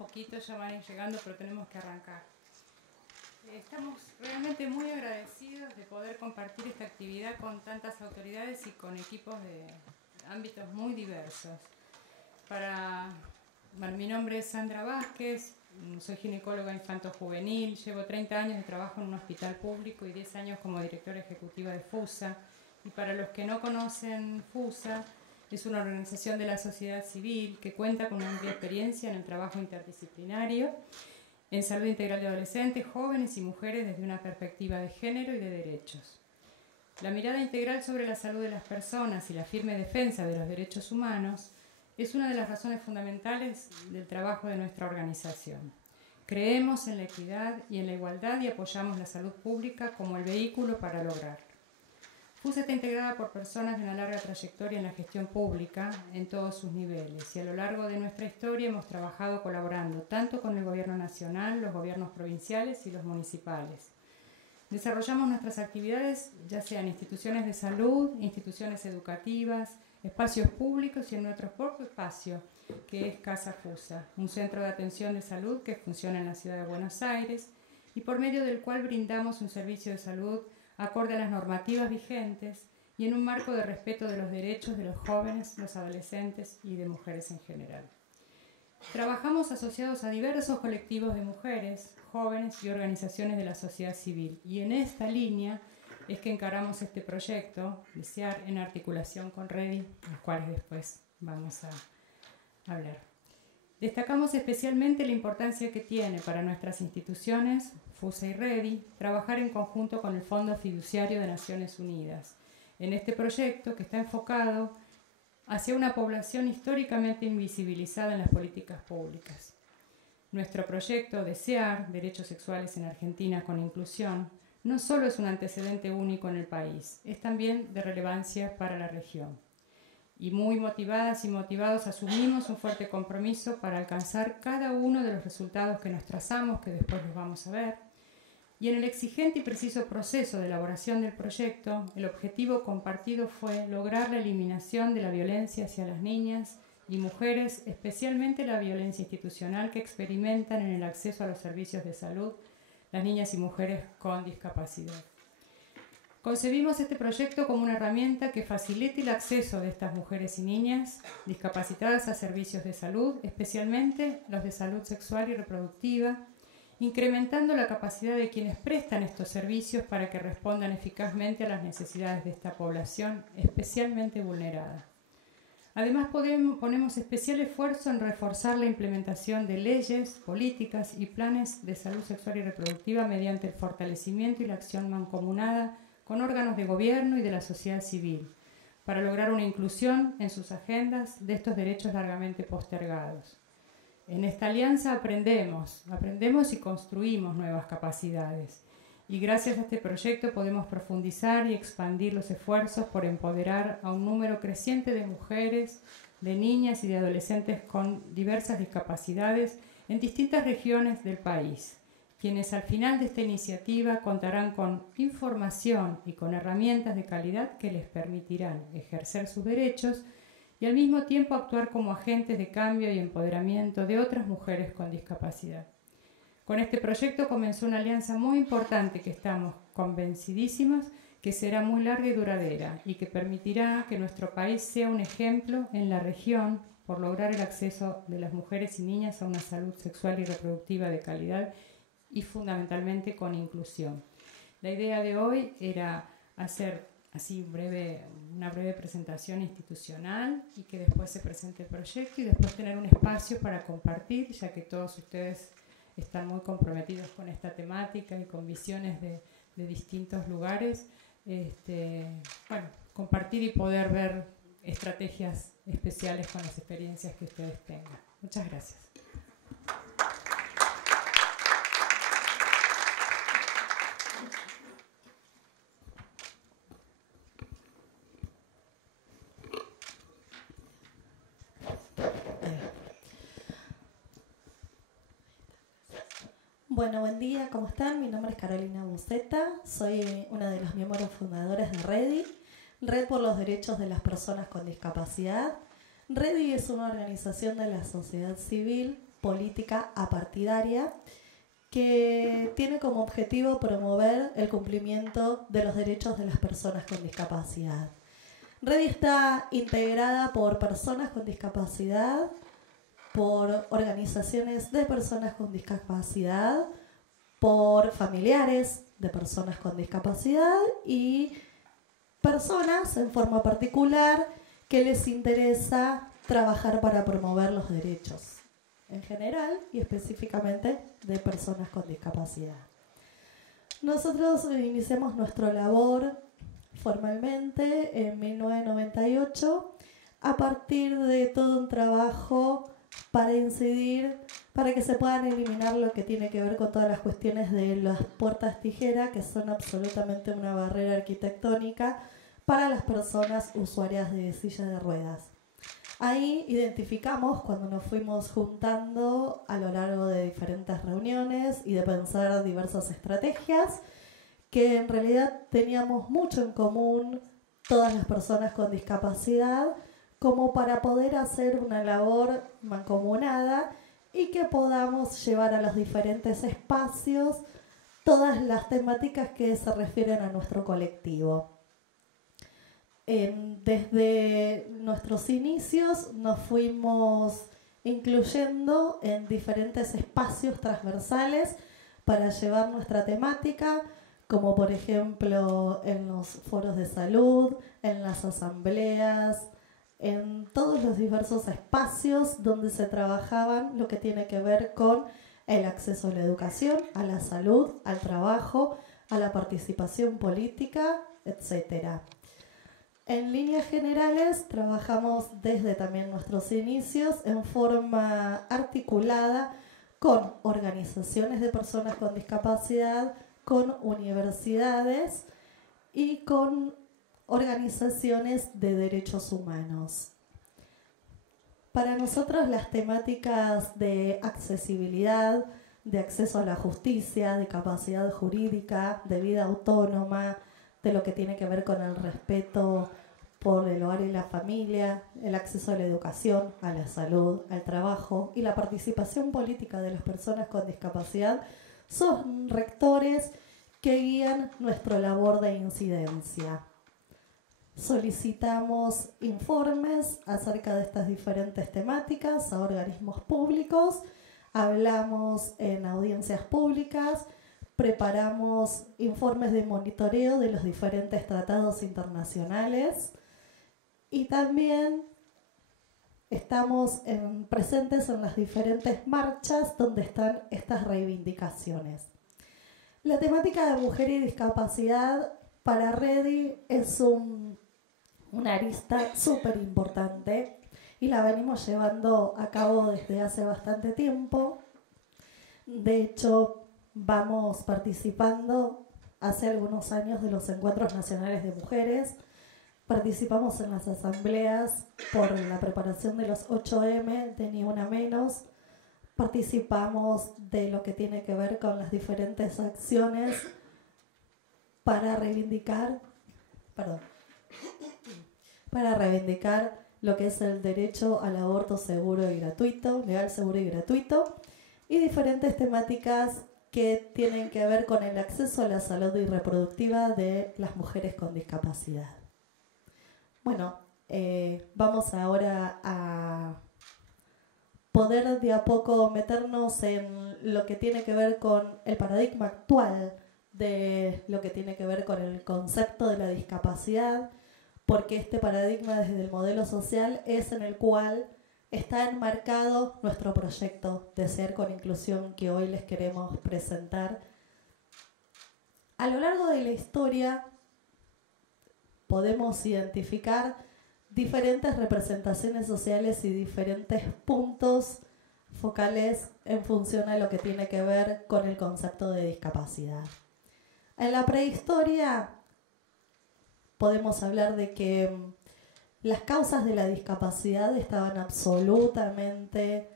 poquito, ya van a ir llegando, pero tenemos que arrancar. Estamos realmente muy agradecidos de poder compartir esta actividad con tantas autoridades y con equipos de ámbitos muy diversos. Mi nombre es Sandra Vázquez, soy ginecóloga infanto-juvenil, llevo 30 años de trabajo en un hospital público y 10 años como directora ejecutiva de FUSA. Y para los que no conocen FUSA, es una organización de la sociedad civil que cuenta con una amplia experiencia en el trabajo interdisciplinario, en salud integral de adolescentes, jóvenes y mujeres desde una perspectiva de género y de derechos. La mirada integral sobre la salud de las personas y la firme defensa de los derechos humanos es una de las razones fundamentales del trabajo de nuestra organización. Creemos en la equidad y en la igualdad y apoyamos la salud pública como el vehículo para lograrlo. FUSA está integrada por personas de una larga trayectoria en la gestión pública en todos sus niveles y a lo largo de nuestra historia hemos trabajado colaborando tanto con el gobierno nacional, los gobiernos provinciales y los municipales. Desarrollamos nuestras actividades ya sean instituciones de salud, instituciones educativas, espacios públicos y en nuestro propio espacio, que es Casa FUSA, un centro de atención de salud que funciona en la ciudad de Buenos Aires y por medio del cual brindamos un servicio de salud acorde a las normativas vigentes y en un marco de respeto de los derechos de los jóvenes, los adolescentes y de mujeres en general. Trabajamos asociados a diversos colectivos de mujeres, jóvenes y organizaciones de la sociedad civil y en esta línea es que encaramos este proyecto, Desear, en articulación con REDI, los cuales después vamos a hablar. Destacamos especialmente la importancia que tiene para nuestras instituciones, FUSA y REDI, trabajar en conjunto con el Fondo Fiduciario de Naciones Unidas en este proyecto que está enfocado hacia una población históricamente invisibilizada en las políticas públicas. Nuestro proyecto Desear, Derechos Sexuales en Argentina con Inclusión, no solo es un antecedente único en el país, es también de relevancia para la región. Y muy motivadas y motivados asumimos un fuerte compromiso para alcanzar cada uno de los resultados que nos trazamos, que después los vamos a ver. Y en el exigente y preciso proceso de elaboración del proyecto, el objetivo compartido fue lograr la eliminación de la violencia hacia las niñas y mujeres, especialmente la violencia institucional que experimentan en el acceso a los servicios de salud las niñas y mujeres con discapacidad. Concebimos este proyecto como una herramienta que facilite el acceso de estas mujeres y niñas discapacitadas a servicios de salud, especialmente los de salud sexual y reproductiva, incrementando la capacidad de quienes prestan estos servicios para que respondan eficazmente a las necesidades de esta población especialmente vulnerada. Además, ponemos especial esfuerzo en reforzar la implementación de leyes, políticas y planes de salud sexual y reproductiva mediante el fortalecimiento y la acción mancomunada con órganos de gobierno y de la sociedad civil, para lograr una inclusión en sus agendas de estos derechos largamente postergados. En esta alianza aprendemos y construimos nuevas capacidades. Y gracias a este proyecto podemos profundizar y expandir los esfuerzos por empoderar a un número creciente de mujeres, de niñas y de adolescentes con diversas discapacidades en distintas regiones del país, quienes al final de esta iniciativa contarán con información y con herramientas de calidad que les permitirán ejercer sus derechos y al mismo tiempo actuar como agentes de cambio y empoderamiento de otras mujeres con discapacidad. Con este proyecto comenzó una alianza muy importante que estamos convencidísimos que será muy larga y duradera y que permitirá que nuestro país sea un ejemplo en la región por lograr el acceso de las mujeres y niñas a una salud sexual y reproductiva de calidad y fundamentalmente con inclusión. La idea de hoy era hacer así una breve presentación institucional y que después se presente el proyecto y después tener un espacio para compartir, ya que todos ustedes están muy comprometidos con esta temática y con visiones de distintos lugares. Compartir y poder ver estrategias especiales con las experiencias que ustedes tengan. Muchas gracias. Bueno, buen día, ¿cómo están? Mi nombre es Carolina Buceta, soy una de las miembros fundadoras de REDI, Red por los Derechos de las Personas con Discapacidad. REDI es una organización de la sociedad civil política apartidaria que tiene como objetivo promover el cumplimiento de los derechos de las personas con discapacidad. REDI está integrada por personas con discapacidad, por organizaciones de personas con discapacidad, por familiares de personas con discapacidad y personas en forma particular que les interesa trabajar para promover los derechos en general y específicamente de personas con discapacidad. Nosotros iniciamos nuestra labor formalmente en 1998 a partir de todo un trabajo para incidir, para que se puedan eliminar lo que tiene que ver con todas las cuestiones de las puertas tijera, que son absolutamente una barrera arquitectónica para las personas usuarias de silla de ruedas. Ahí identificamos, cuando nos fuimos juntando a lo largo de diferentes reuniones y de pensar diversas estrategias, que en realidad teníamos mucho en común todas las personas con discapacidad, como para poder hacer una labor mancomunada y que podamos llevar a los diferentes espacios todas las temáticas que se refieren a nuestro colectivo. Desde nuestros inicios nos fuimos incluyendo en diferentes espacios transversales para llevar nuestra temática, como por ejemplo en los foros de salud, en las asambleas, en todos los diversos espacios donde se trabajaban lo que tiene que ver con el acceso a la educación, a la salud, al trabajo, a la participación política, etc. En líneas generales, trabajamos desde también nuestros inicios en forma articulada con organizaciones de personas con discapacidad, con universidades y con organizaciones de derechos humanos. Para nosotros las temáticas de accesibilidad, de acceso a la justicia, de capacidad jurídica, de vida autónoma, de lo que tiene que ver con el respeto por el hogar y la familia, el acceso a la educación, a la salud, al trabajo y la participación política de las personas con discapacidad son rectores que guían nuestra labor de incidencia. Solicitamos informes acerca de estas diferentes temáticas a organismos públicos, hablamos en audiencias públicas, preparamos informes de monitoreo de los diferentes tratados internacionales y también estamos presentes en las diferentes marchas donde están estas reivindicaciones. La temática de mujer y discapacidad para REDI es una arista súper importante y la venimos llevando a cabo desde hace bastante tiempo. De hecho, vamos participando hace algunos años de los encuentros nacionales de mujeres. Participamos en las asambleas por la preparación de los 8M de Ni Una Menos. Participamos de lo que tiene que ver con las diferentes acciones para reivindicar lo que es el derecho al aborto seguro y gratuito, legal, seguro y gratuito, y diferentes temáticas que tienen que ver con el acceso a la salud y reproductiva de las mujeres con discapacidad. Bueno, vamos ahora a poder de a poco meternos en lo que tiene que ver con el paradigma actual de lo que tiene que ver con el concepto de la discapacidad, porque este paradigma desde el modelo social es en el cual está enmarcado nuestro proyecto de Ser con Inclusión que hoy les queremos presentar. A lo largo de la historia podemos identificar diferentes representaciones sociales y diferentes puntos focales en función a lo que tiene que ver con el concepto de discapacidad. En la prehistoria podemos hablar de que las causas de la discapacidad estaban absolutamente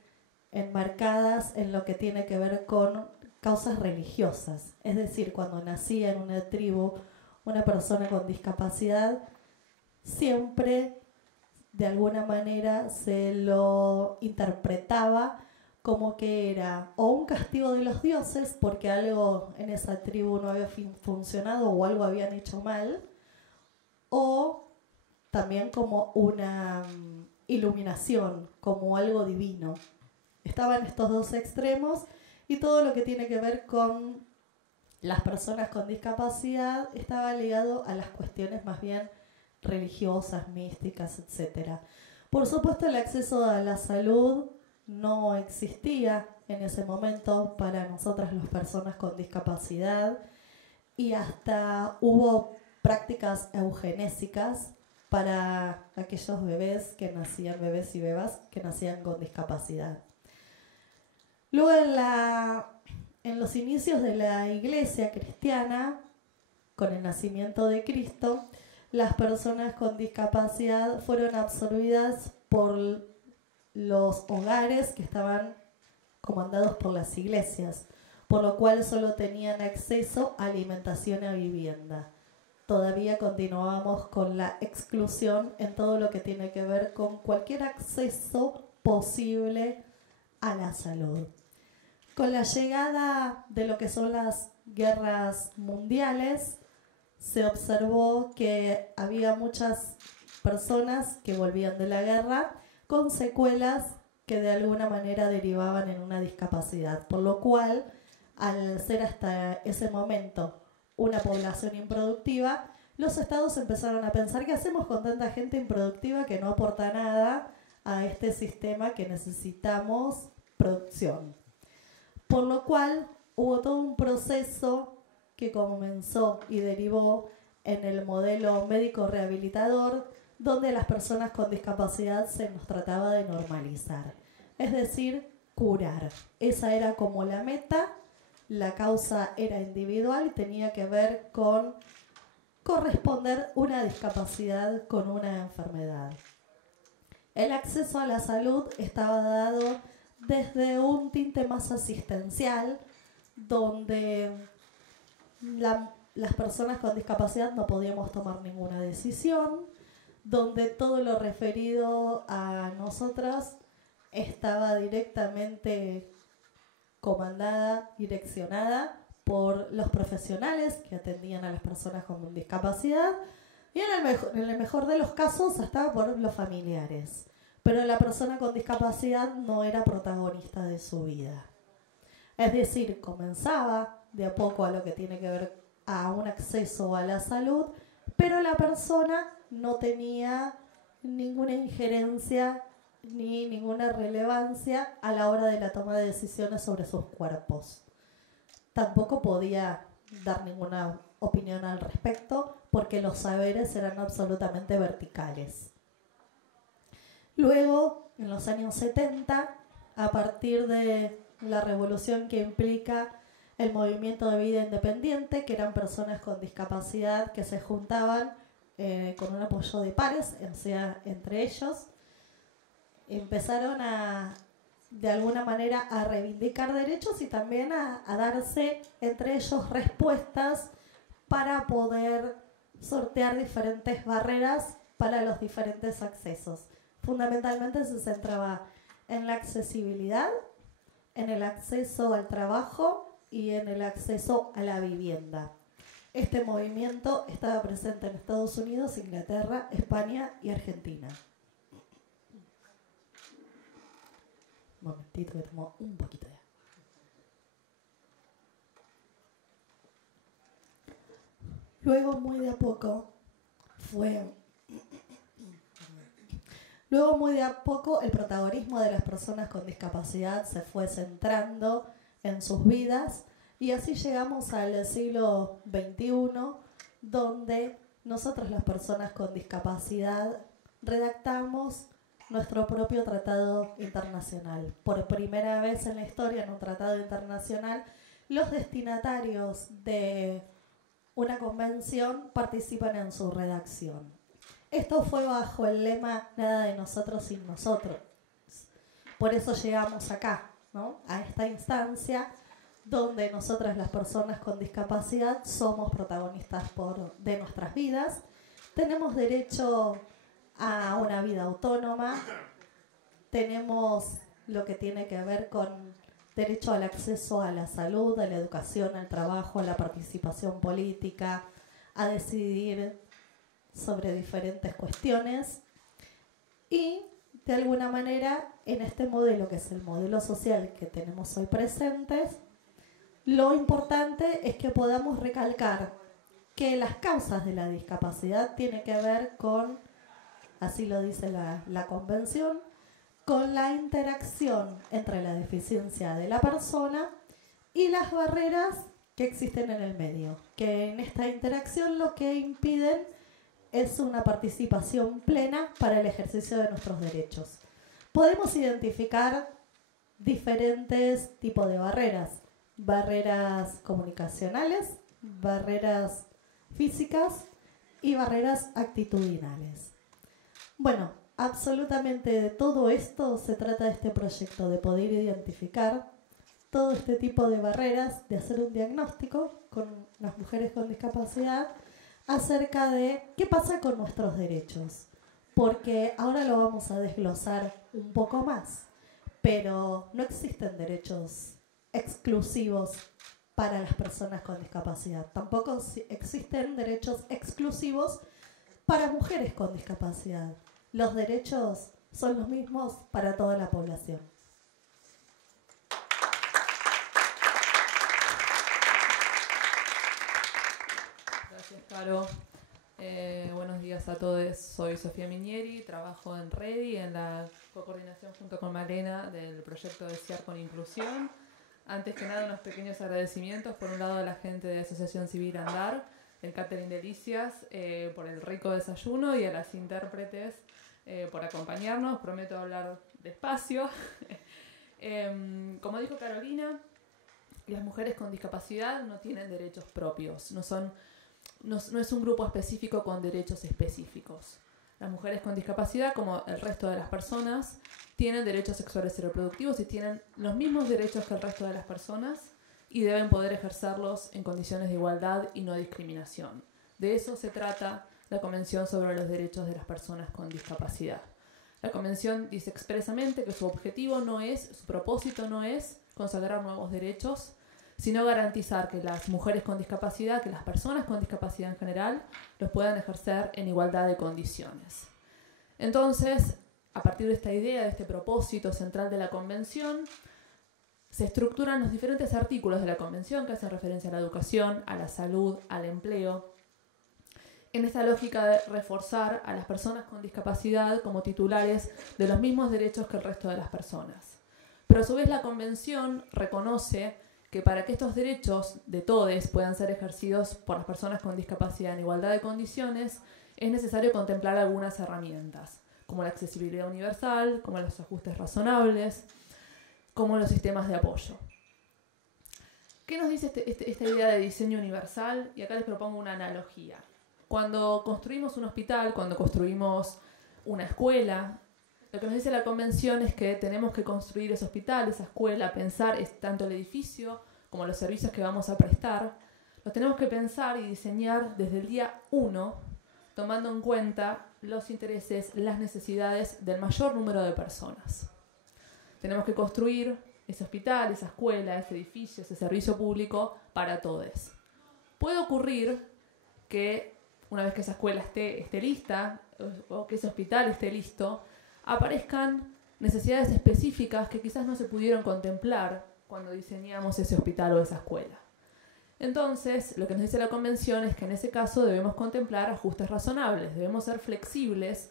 enmarcadas en lo que tiene que ver con causas religiosas. Es decir, cuando nacía en una tribu una persona con discapacidad, siempre de alguna manera se lo interpretaba como que era o un castigo de los dioses porque algo en esa tribu no había funcionado o algo habían hecho mal, o también como una iluminación, como algo divino. Estaban estos dos extremos y todo lo que tiene que ver con las personas con discapacidad estaba ligado a las cuestiones más bien religiosas, místicas, etc. Por supuesto, el acceso a la salud no existía en ese momento para nosotras las personas con discapacidad y hasta hubo prácticas eugenésicas para aquellos bebés que nacían, bebés y bebas que nacían con discapacidad. Luego en los inicios de la iglesia cristiana, con el nacimiento de Cristo, las personas con discapacidad fueron absorbidas por los hogares que estaban comandados por las iglesias, por lo cual solo tenían acceso a alimentación y a vivienda. Todavía continuábamos con la exclusión en todo lo que tiene que ver con cualquier acceso posible a la salud. Con la llegada de lo que son las guerras mundiales, se observó que había muchas personas que volvían de la guerra con secuelas que de alguna manera derivaban en una discapacidad, por lo cual, al ser hasta ese momento una población improductiva, los estados empezaron a pensar: ¿qué hacemos con tanta gente improductiva que no aporta nada a este sistema que necesitamos producción? Por lo cual hubo todo un proceso que comenzó y derivó en el modelo médico rehabilitador, donde a las personas con discapacidad se nos trataba de normalizar, es decir, curar. Esa era como la meta, la causa era individual y tenía que ver con corresponder una discapacidad con una enfermedad. El acceso a la salud estaba dado desde un tinte más asistencial, donde las personas con discapacidad no podíamos tomar ninguna decisión, donde todo lo referido a nosotras estaba directamente comandada, direccionada por los profesionales que atendían a las personas con discapacidad y en el mejor de los casos hasta por los familiares. Pero la persona con discapacidad no era protagonista de su vida. Es decir, comenzaba de a poco a lo que tiene que ver a un acceso a la salud, pero la persona no tenía ninguna injerencia ni ninguna relevancia a la hora de la toma de decisiones sobre sus cuerpos. Tampoco podía dar ninguna opinión al respecto porque los saberes eran absolutamente verticales. Luego, en los años 70, a partir de la revolución que implica el movimiento de vida independiente, que eran personas con discapacidad que se juntaban con un apoyo de pares, o sea, entre ellos, empezaron de alguna manera a reivindicar derechos y también a darse entre ellos respuestas para poder sortear diferentes barreras para los diferentes accesos. Fundamentalmente se centraba en la accesibilidad, en el acceso al trabajo y en el acceso a la vivienda. Este movimiento estaba presente en Estados Unidos, Inglaterra, España y Argentina. Un momentito que tomo un poquito de agua. Luego, muy de a poco, el protagonismo de las personas con discapacidad se fue centrando en sus vidas y así llegamos al siglo XXI, donde nosotros las personas con discapacidad redactamos nuestro propio tratado internacional. Por primera vez en la historia, en un tratado internacional, los destinatarios de una convención participan en su redacción. Esto fue bajo el lema "nada de nosotros sin nosotros". Por eso llegamos acá, ¿no? A esta instancia donde nosotras las personas con discapacidad somos protagonistas de nuestras vidas, tenemos derecho a una vida autónoma, tenemos lo que tiene que ver con derecho al acceso a la salud, a la educación, al trabajo, a la participación política, a decidir sobre diferentes cuestiones. Y de alguna manera, en este modelo, que es el modelo social que tenemos hoy presentes, lo importante es que podamos recalcar que las causas de la discapacidad tienen que ver con, así lo dice la Convención, con la interacción entre la deficiencia de la persona y las barreras que existen en el medio, que en esta interacción lo que impiden es una participación plena para el ejercicio de nuestros derechos. Podemos identificar diferentes tipos de barreras: barreras comunicacionales, barreras físicas y barreras actitudinales. Bueno, absolutamente de todo esto se trata de este proyecto, de poder identificar todo este tipo de barreras, de hacer un diagnóstico con las mujeres con discapacidad acerca de qué pasa con nuestros derechos, porque ahora lo vamos a desglosar un poco más, pero no existen derechos exclusivos para las personas con discapacidad. Tampoco existen derechos exclusivos para mujeres con discapacidad. Los derechos son los mismos para toda la población. Gracias, Caro. Buenos días a todos. Soy Sofía Minieri, trabajo en REDI, en la coordinación junto con Malena del proyecto Desear con Inclusión. Antes que nada, unos pequeños agradecimientos, por un lado a la gente de Asociación Civil Andar, el catering Delicias, por el rico desayuno, y a las intérpretes por acompañarnos. Prometo hablar despacio. Como dijo Carolina, las mujeres con discapacidad no tienen derechos propios, no es un grupo específico con derechos específicos. Las mujeres con discapacidad, como el resto de las personas, tienen derechos sexuales y reproductivos y tienen los mismos derechos que el resto de las personas y deben poder ejercerlos en condiciones de igualdad y no discriminación. De eso se trata la Convención sobre los Derechos de las Personas con Discapacidad. La Convención dice expresamente que su propósito no es consagrar nuevos derechos, sino garantizar que las mujeres con discapacidad, que las personas con discapacidad en general, los puedan ejercer en igualdad de condiciones. Entonces, a partir de esta idea, de este propósito central de la Convención, se estructuran los diferentes artículos de la Convención que hacen referencia a la educación, a la salud, al empleo, en esta lógica de reforzar a las personas con discapacidad como titulares de los mismos derechos que el resto de las personas. Pero a su vez la Convención reconoce que para que estos derechos de todos puedan ser ejercidos por las personas con discapacidad en igualdad de condiciones, es necesario contemplar algunas herramientas, como la accesibilidad universal, como los ajustes razonables, como los sistemas de apoyo. ¿Qué nos dice esta idea de diseño universal? Y acá les propongo una analogía. Cuando construimos un hospital, cuando construimos una escuela, lo que nos dice la Convención es que tenemos que construir ese hospital, esa escuela, pensar tanto el edificio como los servicios que vamos a prestar. Los tenemos que pensar y diseñar desde el día 1, tomando en cuenta los intereses, las necesidades del mayor número de personas. Tenemos que construir ese hospital, esa escuela, ese edificio, ese servicio público para todos. Puede ocurrir que una vez que esa escuela esté lista o que ese hospital esté listo, aparezcan necesidades específicas que quizás no se pudieron contemplar cuando diseñamos ese hospital o esa escuela. Entonces, lo que nos dice la Convención es que en ese caso debemos contemplar ajustes razonables, debemos ser flexibles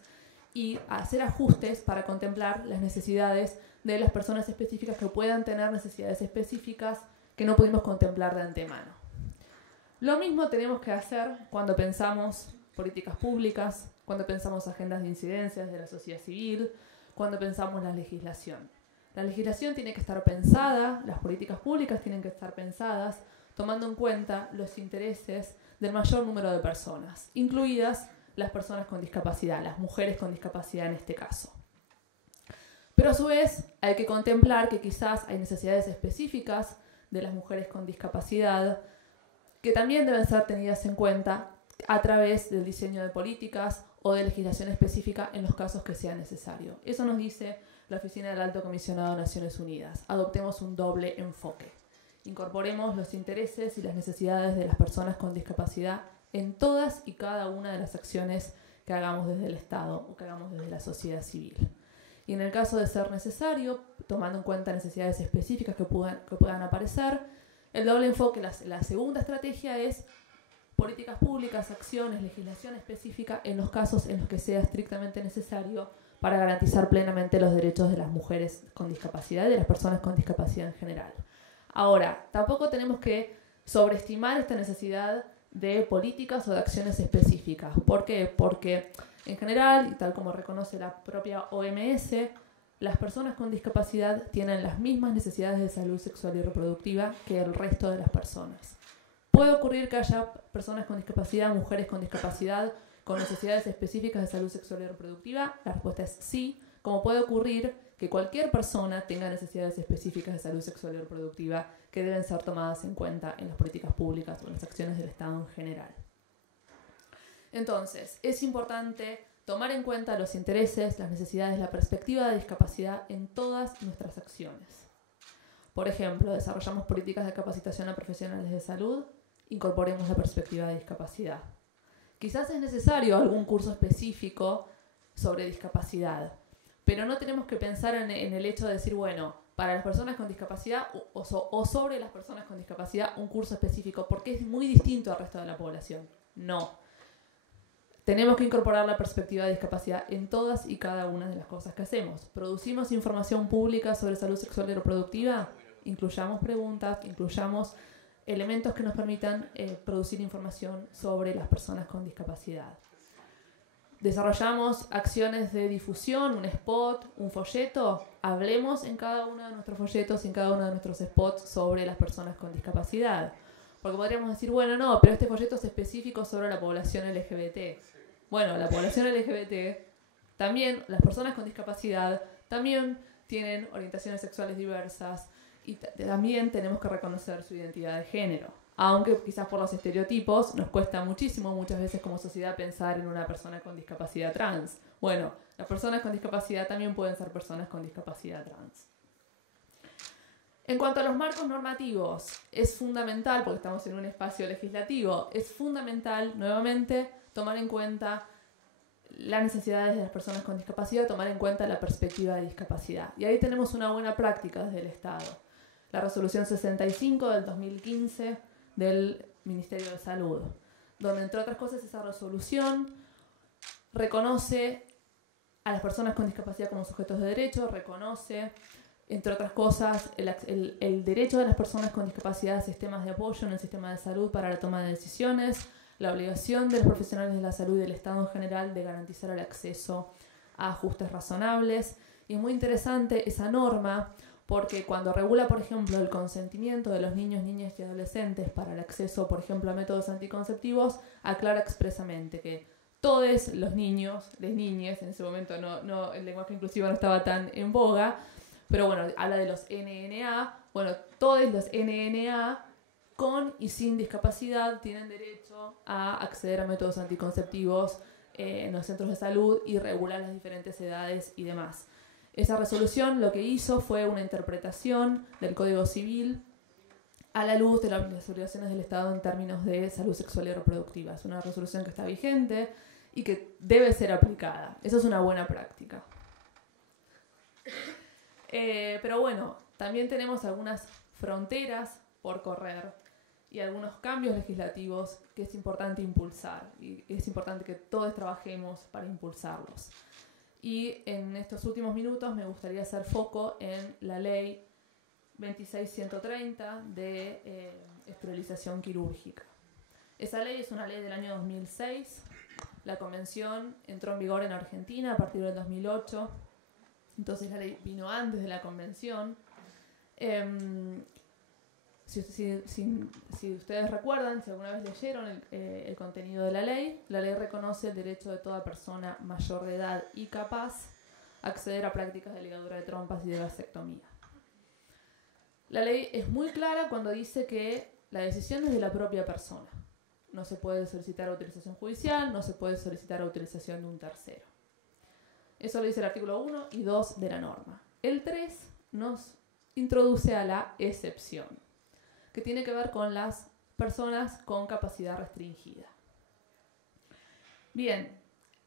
y hacer ajustes para contemplar las necesidades de las personas específicas que puedan tener necesidades específicas que no pudimos contemplar de antemano. Lo mismo tenemos que hacer cuando pensamos políticas públicas, cuando pensamos agendas de incidencias de la sociedad civil, cuando pensamos la legislación. La legislación tiene que estar pensada, las políticas públicas tienen que estar pensadas, tomando en cuenta los intereses del mayor número de personas, incluidas las personas con discapacidad, las mujeres con discapacidad en este caso. Pero a su vez hay que contemplar que quizás hay necesidades específicas de las mujeres con discapacidad que también deben ser tenidas en cuenta a través del diseño de políticas o de legislación específica en los casos que sea necesario. Eso nos dice la Oficina del Alto Comisionado de Naciones Unidas. Adoptemos un doble enfoque. Incorporemos los intereses y las necesidades de las personas con discapacidad en todas y cada una de las acciones que hagamos desde el Estado o que hagamos desde la sociedad civil. Y en el caso de ser necesario, tomando en cuenta necesidades específicas que puedan aparecer, el doble enfoque, la segunda estrategia es políticas públicas, acciones, legislación específica en los casos en los que sea estrictamente necesario para garantizar plenamente los derechos de las mujeres con discapacidad y de las personas con discapacidad en general. Ahora, tampoco tenemos que sobreestimar esta necesidad de políticas o de acciones específicas. ¿Por qué? Porque en general, y tal como reconoce la propia OMS, las personas con discapacidad tienen las mismas necesidades de salud sexual y reproductiva que el resto de las personas. ¿Puede ocurrir que haya personas con discapacidad, mujeres con discapacidad, con necesidades específicas de salud sexual y reproductiva? La respuesta es sí, como puede ocurrir que cualquier persona tenga necesidades específicas de salud sexual y reproductiva que deben ser tomadas en cuenta en las políticas públicas o en las acciones del Estado en general. Entonces, es importante tomar en cuenta los intereses, las necesidades, la perspectiva de discapacidad en todas nuestras acciones. Por ejemplo, desarrollamos políticas de capacitación a profesionales de salud, incorporemos la perspectiva de discapacidad. Quizás es necesario algún curso específico sobre discapacidad, pero no tenemos que pensar en el hecho de decir, bueno, para las personas con discapacidad o sobre las personas con discapacidad un curso específico, porque es muy distinto al resto de la población. No. Tenemos que incorporar la perspectiva de discapacidad en todas y cada una de las cosas que hacemos. ¿Producimos información pública sobre salud sexual y reproductiva? Incluyamos preguntas, incluyamos elementos que nos permitan producir información sobre las personas con discapacidad. Desarrollamos acciones de difusión, un spot, un folleto. Hablemos en cada uno de nuestros folletos y en cada uno de nuestros spots sobre las personas con discapacidad. Porque podríamos decir, bueno, no, pero este folleto es específico sobre la población LGBT. Bueno, la población LGBT, también las personas con discapacidad, también tienen orientaciones sexuales diversas y también tenemos que reconocer su identidad de género. Aunque quizás por los estereotipos nos cuesta muchísimo muchas veces como sociedad pensar en una persona con discapacidad trans. Bueno, las personas con discapacidad también pueden ser personas con discapacidad trans. En cuanto a los marcos normativos, es fundamental, porque estamos en un espacio legislativo, es fundamental, nuevamente, tomar en cuenta las necesidades de las personas con discapacidad, tomar en cuenta la perspectiva de discapacidad. Y ahí tenemos una buena práctica desde el Estado. La resolución 65 del 2015 del Ministerio de Salud, donde entre otras cosas esa resolución reconoce a las personas con discapacidad como sujetos de derecho, reconoce, entre otras cosas, el derecho de las personas con discapacidad a sistemas de apoyo en el sistema de salud para la toma de decisiones, la obligación de los profesionales de la salud y del Estado en general de garantizar el acceso a ajustes razonables. Y es muy interesante esa norma porque cuando regula, por ejemplo, el consentimiento de los niños, niñas y adolescentes para el acceso, por ejemplo, a métodos anticonceptivos, aclara expresamente que todos los niños, las niñas, en ese momento el lenguaje inclusivo no estaba tan en boga, pero bueno, habla de los NNA, bueno, todos los NNA con y sin discapacidad tienen derecho a acceder a métodos anticonceptivos en los centros de salud y regular las diferentes edades y demás. Esa resolución lo que hizo fue una interpretación del Código Civil a la luz de las obligaciones del Estado en términos de salud sexual y reproductiva. Es una resolución que está vigente y que debe ser aplicada. Eso es una buena práctica. Pero bueno, también tenemos algunas fronteras por correr y algunos cambios legislativos que es importante impulsar. Y es importante que todos trabajemos para impulsarlos. Y en estos últimos minutos me gustaría hacer foco en la ley 26130 de esterilización quirúrgica. Esa ley es una ley del año 2006. La convención entró en vigor en Argentina a partir del 2008. Entonces la ley vino antes de la convención. Si ustedes recuerdan, si alguna vez leyeron el contenido de la ley reconoce el derecho de toda persona mayor de edad y capaz a acceder a prácticas de ligadura de trompas y de vasectomía. La ley es muy clara cuando dice que la decisión es de la propia persona. No se puede solicitar autorización judicial, no se puede solicitar autorización de un tercero. Eso lo dice el artículo 1 y 2 de la norma. El 3 nos introduce a la excepción, que tiene que ver con las personas con capacidad restringida. Bien,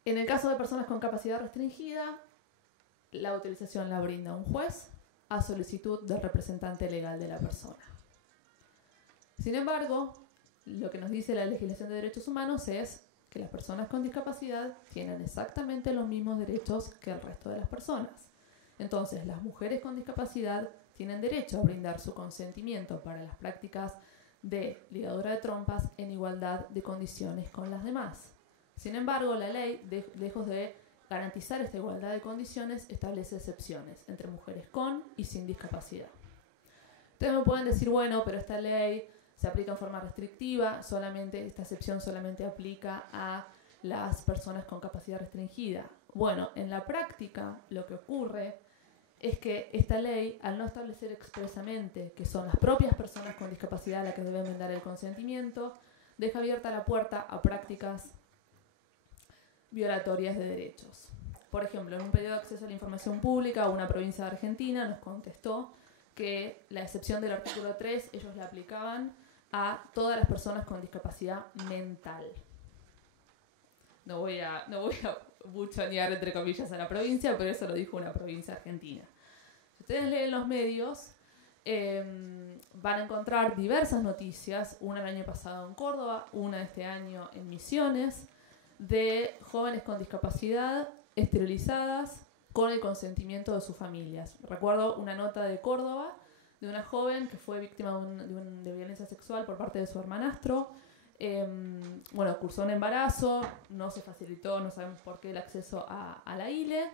en el caso de personas con capacidad restringida, la autorización la brinda un juez a solicitud del representante legal de la persona. Sin embargo, lo que nos dice la legislación de derechos humanos es que las personas con discapacidad tienen exactamente los mismos derechos que el resto de las personas. Entonces, las mujeres con discapacidad tienen derecho a brindar su consentimiento para las prácticas de ligadura de trompas en igualdad de condiciones con las demás. Sin embargo, la ley, lejos de garantizar esta igualdad de condiciones, establece excepciones entre mujeres con y sin discapacidad. Ustedes me pueden decir, bueno, pero esta ley se aplica en forma restrictiva, esta excepción solamente aplica a las personas con capacidad restringida. Bueno, en la práctica lo que ocurre es que esta ley, al no establecer expresamente que son las propias personas con discapacidad las que deben brindar el consentimiento, deja abierta la puerta a prácticas violatorias de derechos. Por ejemplo, en un pedido de acceso a la información pública, una provincia de Argentina nos contestó que la excepción del artículo 3 ellos la aplicaban a todas las personas con discapacidad mental. No voy a buchonear entre comillas a la provincia, pero eso lo dijo una provincia argentina. Si ustedes leen los medios, van a encontrar diversas noticias, una el año pasado en Córdoba, una este año en Misiones, de jóvenes con discapacidad esterilizadas con el consentimiento de sus familias. Recuerdo una nota de Córdoba de una joven que fue víctima de violencia sexual por parte de su hermanastro. Cursó un embarazo, no se facilitó, no sabemos por qué, el acceso a la ILE,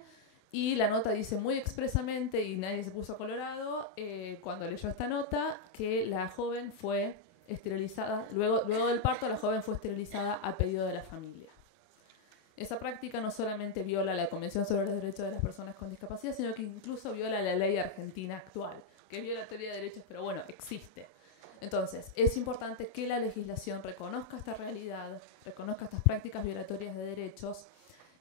y la nota dice muy expresamente, y nadie se puso colorado, cuando leyó esta nota, que la joven fue esterilizada, luego del parto la joven fue esterilizada a pedido de la familia. Esa práctica no solamente viola la Convención sobre los Derechos de las Personas con Discapacidad, sino que incluso viola la ley argentina actual, que es violatoria de derechos, pero bueno, existe. Entonces, es importante que la legislación reconozca esta realidad, reconozca estas prácticas violatorias de derechos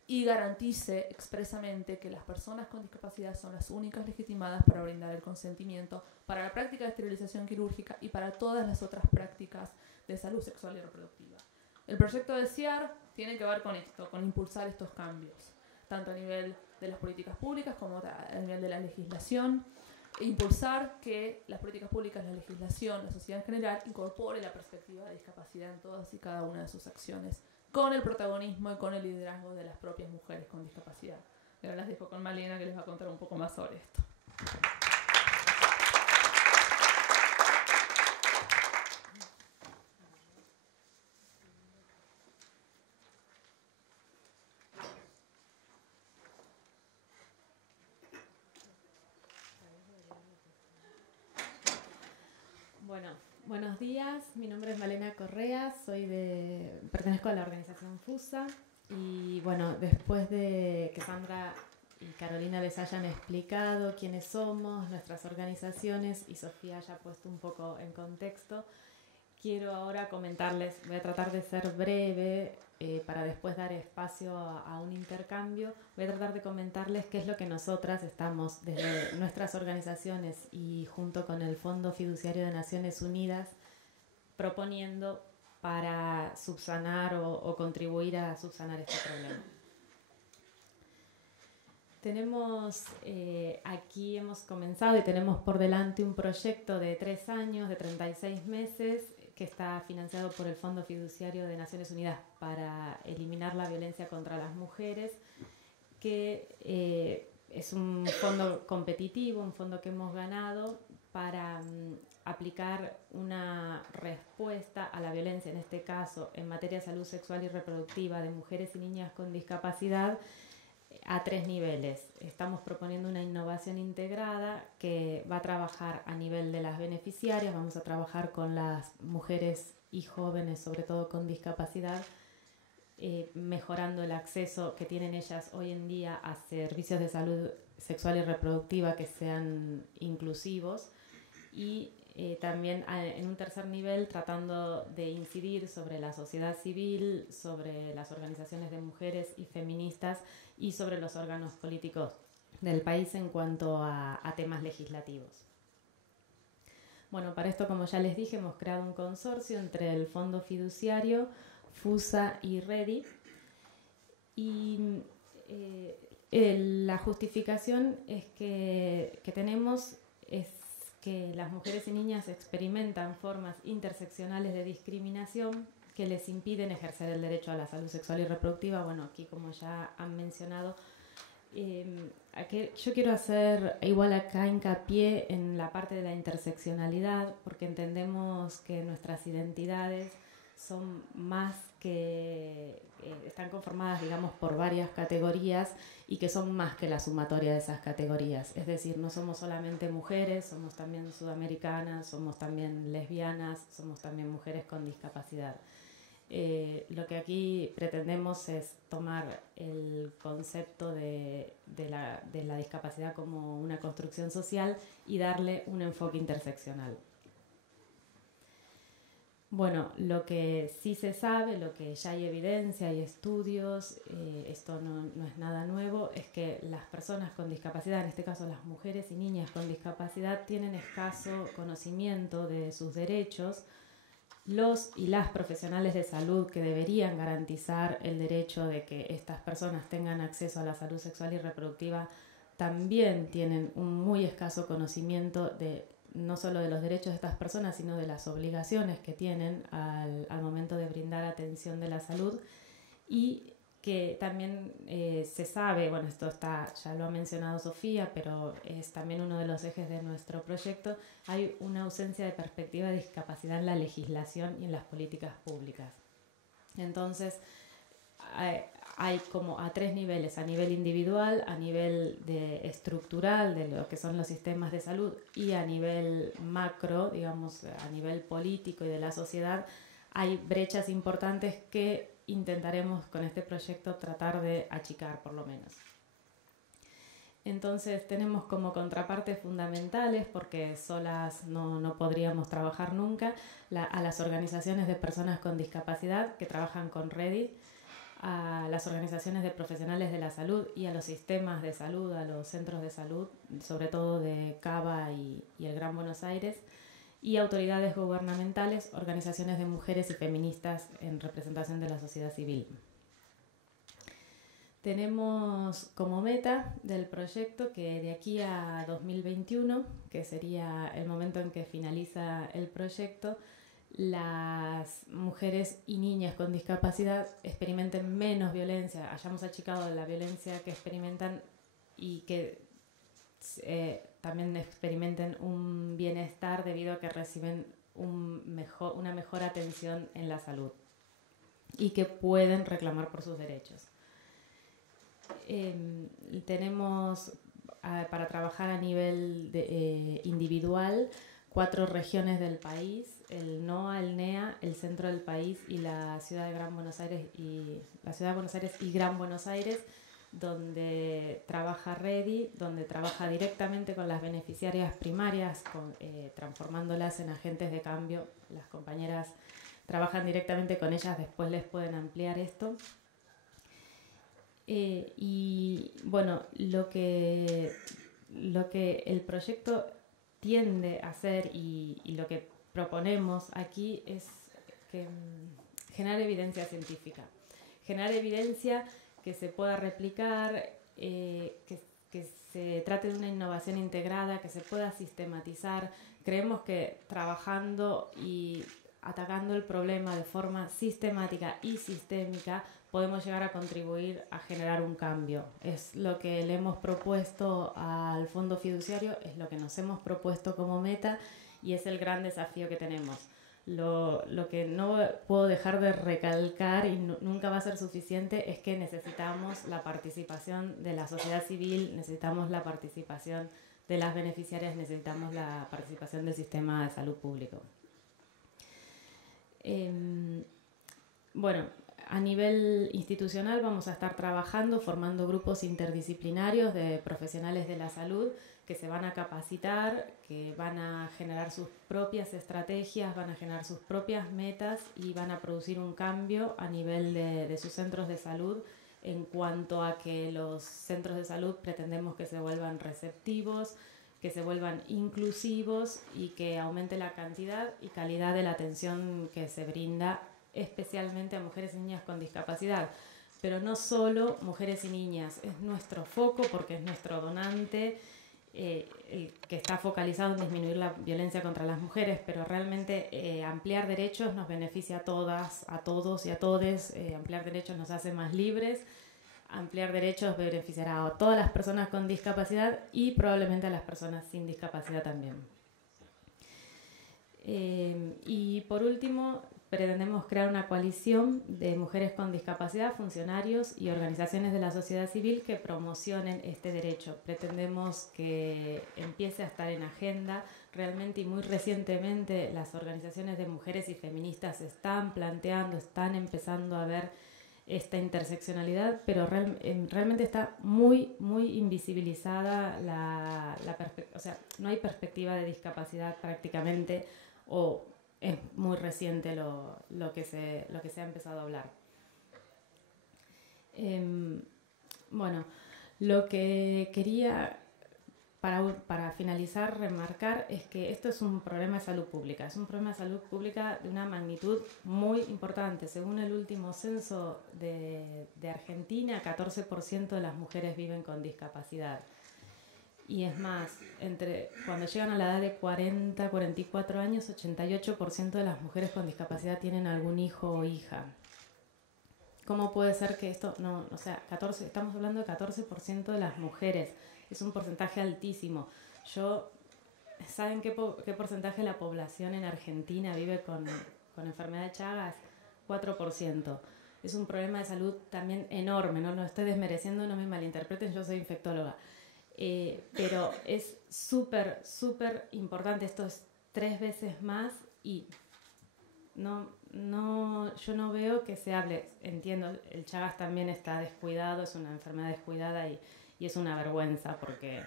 y garantice expresamente que las personas con discapacidad son las únicas legitimadas para brindar el consentimiento para la práctica de esterilización quirúrgica y para todas las otras prácticas de salud sexual y reproductiva. El proyecto de CIAR tiene que ver con esto, con impulsar estos cambios, tanto a nivel de las políticas públicas como a nivel de la legislación, e impulsar que las políticas públicas, la legislación, la sociedad en general, incorpore la perspectiva de discapacidad en todas y cada una de sus acciones, con el protagonismo y con el liderazgo de las propias mujeres con discapacidad. Y ahora las dejo con Malena, que les va a contar un poco más sobre esto. Bueno, buenos días. Mi nombre es Malena Correa, pertenezco a la organización FUSA y bueno, después de que Sandra y Carolina les hayan explicado quiénes somos, nuestras organizaciones y Sofía haya puesto un poco en contexto, quiero ahora comentarles, voy a tratar de ser breve para después dar espacio a un intercambio. Voy a tratar de comentarles qué es lo que nosotras estamos desde nuestras organizaciones y junto con el Fondo Fiduciario de Naciones Unidas proponiendo para subsanar o contribuir a subsanar este problema. Tenemos, aquí hemos comenzado y tenemos por delante un proyecto de 3 años, de 36 meses, que está financiado por el Fondo Fiduciario de Naciones Unidas para eliminar la violencia contra las mujeres, que es un fondo competitivo, un fondo que hemos ganado para aplicar una respuesta a la violencia, en este caso en materia de salud sexual y reproductiva de mujeres y niñas con discapacidad, a 3 niveles. Estamos proponiendo una innovación integrada que va a trabajar a nivel de las beneficiarias, vamos a trabajar con las mujeres y jóvenes, sobre todo con discapacidad, mejorando el acceso que tienen ellas hoy en día a servicios de salud sexual y reproductiva que sean inclusivos y también en un tercer nivel tratando de incidir sobre la sociedad civil, sobre las organizaciones de mujeres y feministas y sobre los órganos políticos del país en cuanto a temas legislativos. Bueno, para esto, como ya les dije, hemos creado un consorcio entre el Fondo Fiduciario, FUSA y REDI. Y la justificación es que tenemos es que las mujeres y niñas experimentan formas interseccionales de discriminación que les impiden ejercer el derecho a la salud sexual y reproductiva. Bueno, aquí, como ya han mencionado, yo quiero hacer igual acá hincapié en la parte de la interseccionalidad, porque entendemos que nuestras identidades son más que están conformadas, digamos, por varias categorías y que son más que la sumatoria de esas categorías. Es decir, no somos solamente mujeres, somos también sudamericanas, somos también lesbianas, somos también mujeres con discapacidad. Lo que aquí pretendemos es tomar el concepto de la discapacidad como una construcción social y darle un enfoque interseccional. Bueno, lo que sí se sabe, lo que ya hay evidencia, hay estudios, esto no es nada nuevo, es que las personas con discapacidad, en este caso las mujeres y niñas con discapacidad, tienen escaso conocimiento de sus derechos. Los y las profesionales de salud que deberían garantizar el derecho de que estas personas tengan acceso a la salud sexual y reproductiva también tienen un muy escaso conocimiento de no solo de los derechos de estas personas, sino de las obligaciones que tienen al momento de brindar atención de la salud, y que también se sabe, bueno, esto ya lo ha mencionado Sofía, pero es también uno de los ejes de nuestro proyecto, hay una ausencia de perspectiva de discapacidad en la legislación y en las políticas públicas. Entonces, hay como a tres niveles: a nivel individual, a nivel estructural de lo que son los sistemas de salud, y a nivel macro, digamos, a nivel político y de la sociedad, hay brechas importantes que intentaremos con este proyecto tratar de achicar, por lo menos. Entonces tenemos como contrapartes fundamentales, porque solas no podríamos trabajar nunca, a las organizaciones de personas con discapacidad que trabajan con REDI, a las organizaciones de profesionales de la salud y a los sistemas de salud, a los centros de salud, sobre todo de Cava y el Gran Buenos Aires, y autoridades gubernamentales, organizaciones de mujeres y feministas en representación de la sociedad civil. Tenemos como meta del proyecto que de aquí a 2021, que sería el momento en que finaliza el proyecto, las mujeres y niñas con discapacidad experimenten menos violencia, hayamos achicado la violencia que experimentan y que también experimenten un bienestar debido a que reciben una mejor atención en la salud y que pueden reclamar por sus derechos. Tenemos para trabajar a nivel individual 4 regiones del país: el NOA, el NEA, el centro del país y la ciudad de Buenos Aires y Gran Buenos Aires, donde trabaja REDI, donde trabaja directamente con las beneficiarias primarias, transformándolas en agentes de cambio. Las compañeras trabajan directamente con ellas, después les pueden ampliar esto. Y bueno, lo que el proyecto tiende a hacer y lo que proponemos aquí es que generar evidencia científica, generar evidencia que se pueda replicar, que se trate de una innovación integrada, que se pueda sistematizar. Creemos que trabajando y atacando el problema de forma sistemática y sistémica podemos llegar a contribuir a generar un cambio. Es lo que le hemos propuesto al Fondo Fiduciario, es lo que nos hemos propuesto como meta y es el gran desafío que tenemos. Lo que no puedo dejar de recalcar y nunca va a ser suficiente es que necesitamos la participación de la sociedad civil, necesitamos la participación de las beneficiarias, necesitamos la participación del sistema de salud público. Bueno, a nivel institucional vamos a estar trabajando, formando grupos interdisciplinarios de profesionales de la salud que se van a capacitar, que van a generar sus propias estrategias, van a generar sus propias metas y van a producir un cambio a nivel de sus centros de salud en cuanto a que los centros de salud pretendemos que se vuelvan receptivos, que se vuelvan inclusivos y que aumente la cantidad y calidad de la atención que se brinda especialmente a mujeres y niñas con discapacidad. Pero no solo mujeres y niñas, es nuestro foco porque es nuestro donante, el que está focalizado en disminuir la violencia contra las mujeres, pero realmente ampliar derechos nos beneficia a todas, a todos y a todes. Ampliar derechos nos hace más libres, ampliar derechos beneficiará a todas las personas con discapacidad y probablemente a las personas sin discapacidad también. Y por último, pretendemos crear una coalición de mujeres con discapacidad, funcionarios y organizaciones de la sociedad civil que promocionen este derecho. Pretendemos que empiece a estar en agenda realmente, y muy recientemente las organizaciones de mujeres y feministas están planteando, están empezando a ver esta interseccionalidad, pero realmente está muy, muy invisibilizada o sea, no hay perspectiva de discapacidad prácticamente, o es muy reciente lo que se ha empezado a hablar. Bueno, lo que quería para finalizar remarcar es que esto es un problema de salud pública. Es un problema de salud pública de una magnitud muy importante. Según el último censo de Argentina, 14% de las mujeres viven con discapacidad. Y es más, cuando llegan a la edad de 40, 44 años, 88% de las mujeres con discapacidad tienen algún hijo o hija. ¿Cómo puede ser que esto no, o sea, estamos hablando de 14% de las mujeres? Es un porcentaje altísimo. ¿Saben qué porcentaje de la población en Argentina vive con enfermedad de Chagas? 4%. Es un problema de salud también enorme, no lo estoy desmereciendo, no me malinterpreten, yo soy infectóloga. Pero es súper, súper importante. Esto es 3 veces más y yo no veo que se hable. Entiendo, el Chagas también está descuidado, es una enfermedad descuidada y es una vergüenza porque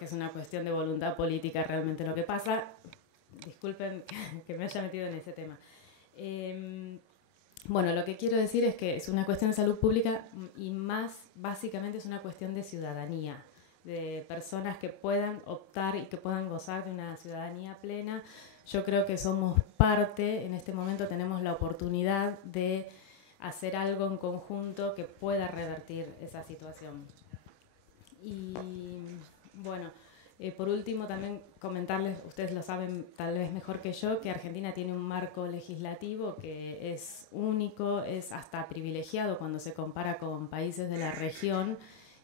es una cuestión de voluntad política realmente lo que pasa. Disculpen que me haya metido en ese tema. Bueno, lo que quiero decir es que es una cuestión de salud pública y más básicamente es una cuestión de ciudadanía, de personas que puedan optar y que puedan gozar de una ciudadanía plena. Yo creo que somos parte, en este momento tenemos la oportunidad de hacer algo en conjunto que pueda revertir esa situación. Y bueno, por último también comentarles, ustedes lo saben tal vez mejor que yo, que Argentina tiene un marco legislativo que es único, es hasta privilegiado cuando se compara con países de la región,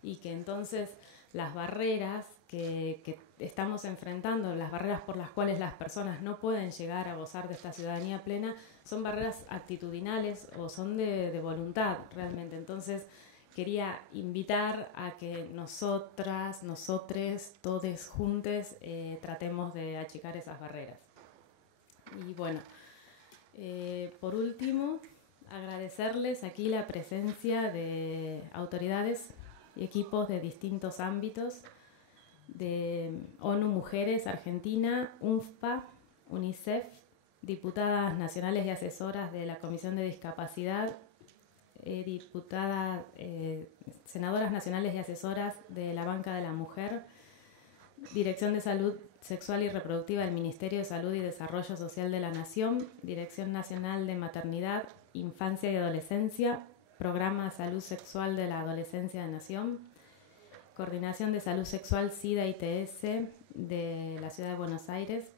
y que entonces las barreras que estamos enfrentando, las barreras por las cuales las personas no pueden llegar a gozar de esta ciudadanía plena, son barreras actitudinales o son de voluntad realmente. Entonces quería invitar a que nosotras, nosotres, todes juntes tratemos de achicar esas barreras. Y bueno, por último, agradecerles aquí la presencia de autoridades y equipos de distintos ámbitos, de ONU Mujeres Argentina, UNFPA, UNICEF, diputadas nacionales y asesoras de la Comisión de Discapacidad, senadoras nacionales y asesoras de la Banca de la Mujer, Dirección de Salud Sexual y Reproductiva del Ministerio de Salud y Desarrollo Social de la Nación, Dirección Nacional de Maternidad, Infancia y Adolescencia, Programa de Salud Sexual de la Adolescencia de Nación, Coordinación de Salud Sexual SIDA-ITS de la Ciudad de Buenos Aires,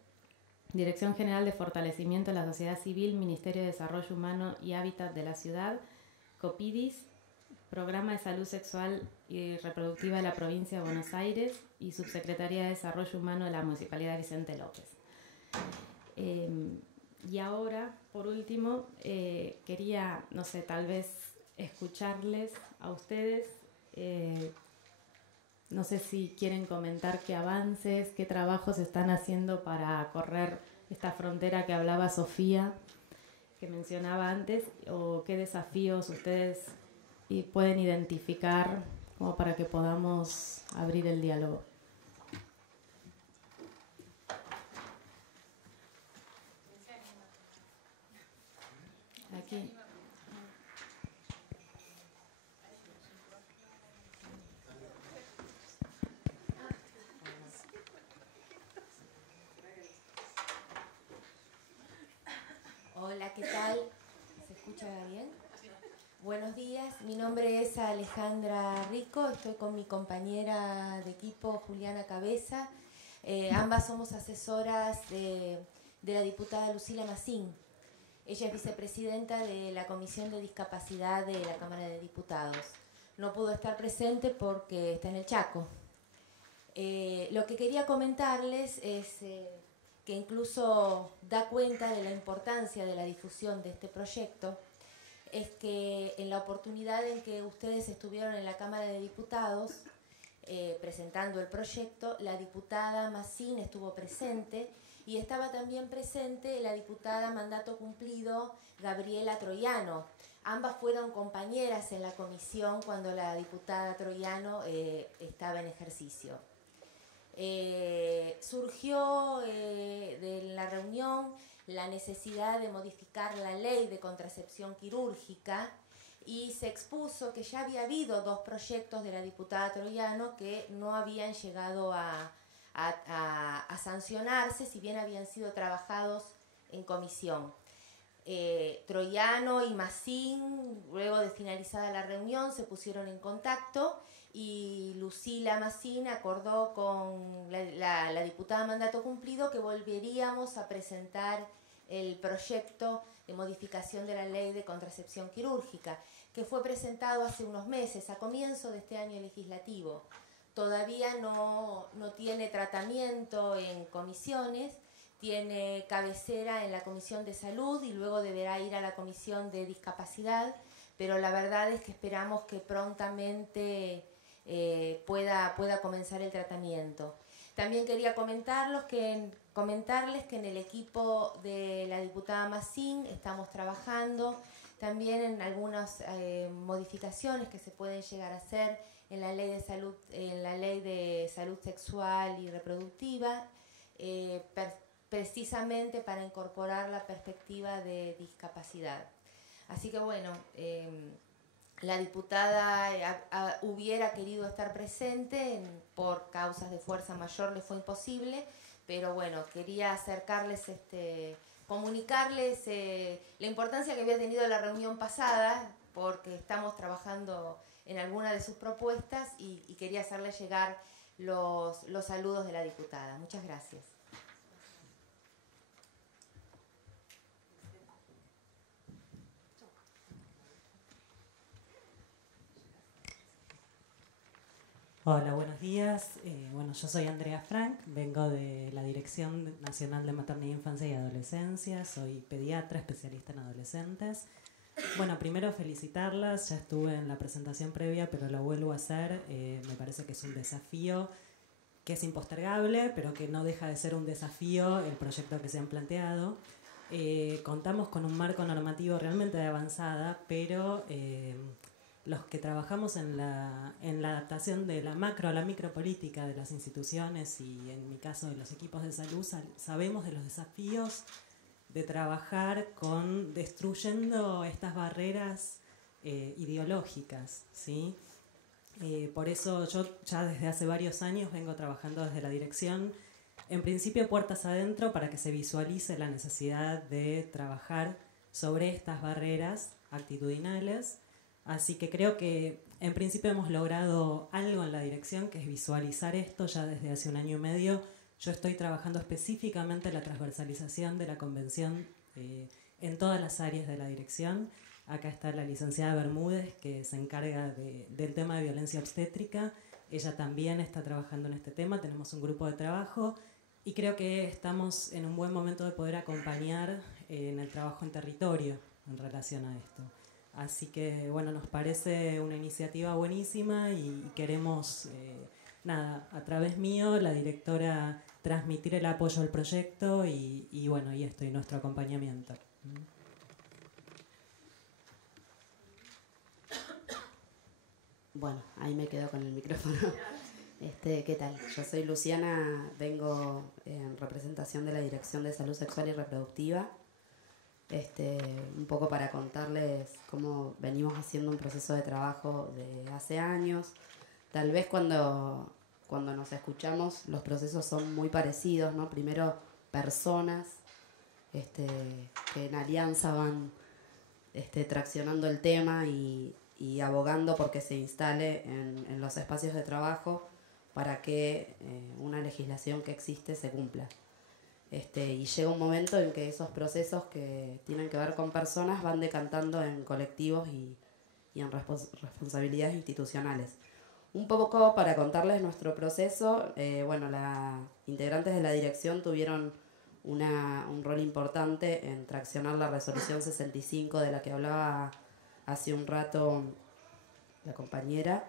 Dirección General de Fortalecimiento de la Sociedad Civil, Ministerio de Desarrollo Humano y Hábitat de la Ciudad, COPIDIS, Programa de Salud Sexual y Reproductiva de la Provincia de Buenos Aires y Subsecretaría de Desarrollo Humano de la Municipalidad de Vicente López. Y ahora, por último, quería, no sé, tal vez escucharles a ustedes. No sé si quieren comentar qué avances, qué trabajos están haciendo para correr esta frontera que hablaba Sofía, que mencionaba antes, o qué desafíos ustedes pueden identificar como para que podamos abrir el diálogo. aquí. Hola, ¿qué tal? ¿Se escucha bien? Buenos días, mi nombre es Alejandra Rico, estoy con mi compañera de equipo Juliana Cabeza. Ambas somos asesoras de la diputada Lucila Massín. Ella es vicepresidenta de la Comisión de Discapacidad de la Cámara de Diputados. No pudo estar presente porque está en el Chaco. Lo que quería comentarles es que incluso da cuenta de la importancia de la difusión de este proyecto, es que en la oportunidad en que ustedes estuvieron en la Cámara de Diputados presentando el proyecto, la diputada Massín estuvo presente y estaba también presente la diputada mandato cumplido Gabriela Troiano. Ambas fueron compañeras en la comisión cuando la diputada Troiano estaba en ejercicio. Surgió de la reunión la necesidad de modificar la ley de contracepción quirúrgica y se expuso que ya había habido 2 proyectos de la diputada Troiano que no habían llegado a sancionarse, si bien habían sido trabajados en comisión. Troiano y Massín, luego de finalizada la reunión, se pusieron en contacto y Lucila Massín acordó con la diputada mandato cumplido que volveríamos a presentar el proyecto de modificación de la ley de contracepción quirúrgica, que fue presentado hace unos meses, a comienzo de este año legislativo. Todavía no tiene tratamiento en comisiones, tiene cabecera en la Comisión de Salud y luego deberá ir a la Comisión de Discapacidad, pero la verdad es que esperamos que prontamente pueda comenzar el tratamiento. También quería comentarles que en el equipo de la diputada Massín estamos trabajando también en algunas modificaciones que se pueden llegar a hacer en la ley de salud sexual y reproductiva, precisamente para incorporar la perspectiva de discapacidad. Así que bueno, la diputada hubiera querido estar presente, por causas de fuerza mayor le fue imposible, pero bueno, quería acercarles, comunicarles la importancia que había tenido la reunión pasada, porque estamos trabajando en alguna de sus propuestas y quería hacerle llegar los saludos de la diputada. Muchas gracias. Hola, buenos días. Bueno, yo soy Andrea Frank, vengo de la Dirección Nacional de Maternidad, Infancia y Adolescencia, soy pediatra, especialista en adolescentes. Bueno, primero felicitarlas, ya estuve en la presentación previa, pero lo vuelvo a hacer. Me parece que es un desafío que es impostergable, pero que no deja de ser un desafío el proyecto que se han planteado. Contamos con un marco normativo realmente de avanzada, pero los que trabajamos en la adaptación de la macro a la micropolítica de las instituciones y en mi caso de los equipos de salud, sabemos de los desafíos de trabajar destruyendo estas barreras ideológicas, ¿sí? Por eso yo ya desde hace varios años vengo trabajando desde la dirección, en principio puertas adentro, para que se visualice la necesidad de trabajar sobre estas barreras actitudinales. Así que creo que en principio hemos logrado algo en la dirección, que es visualizar esto ya desde hace 1 año y medio. Yo estoy trabajando específicamente en la transversalización de la convención en todas las áreas de la dirección. Acá está la licenciada Bermúdez, que se encarga del tema de violencia obstétrica. Ella también está trabajando en este tema, tenemos un grupo de trabajo y creo que estamos en un buen momento de poder acompañar en el trabajo en territorio en relación a esto. Así que, bueno, nos parece una iniciativa buenísima y queremos, a través mío, la directora, transmitir el apoyo al proyecto y nuestro acompañamiento. Bueno, ahí me quedo con el micrófono. ¿Qué tal? Yo soy Luciana, vengo en representación de la Dirección de Salud Sexual y Reproductiva. Un poco para contarles cómo venimos haciendo un proceso de trabajo de hace años. Tal vez cuando nos escuchamos los procesos son muy parecidos, ¿no? Primero personas que en alianza van traccionando el tema y abogando porque se instale en los espacios de trabajo para que una legislación que existe se cumpla. Y llega un momento en que esos procesos que tienen que ver con personas van decantando en colectivos y en responsabilidades institucionales. Un poco para contarles nuestro proceso, las integrantes de la dirección tuvieron un rol importante en traccionar la resolución 65 de la que hablaba hace un rato la compañera.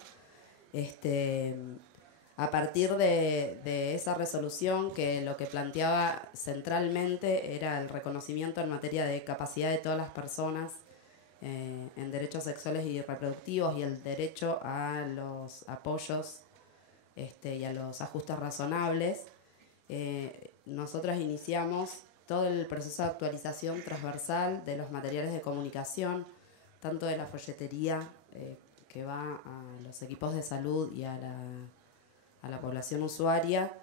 A partir de esa resolución, que lo que planteaba centralmente era el reconocimiento en materia de capacidad de todas las personas en derechos sexuales y reproductivos y el derecho a los apoyos y a los ajustes razonables, nosotras iniciamos todo el proceso de actualización transversal de los materiales de comunicación, tanto de la folletería que va a los equipos de salud y a la población usuaria,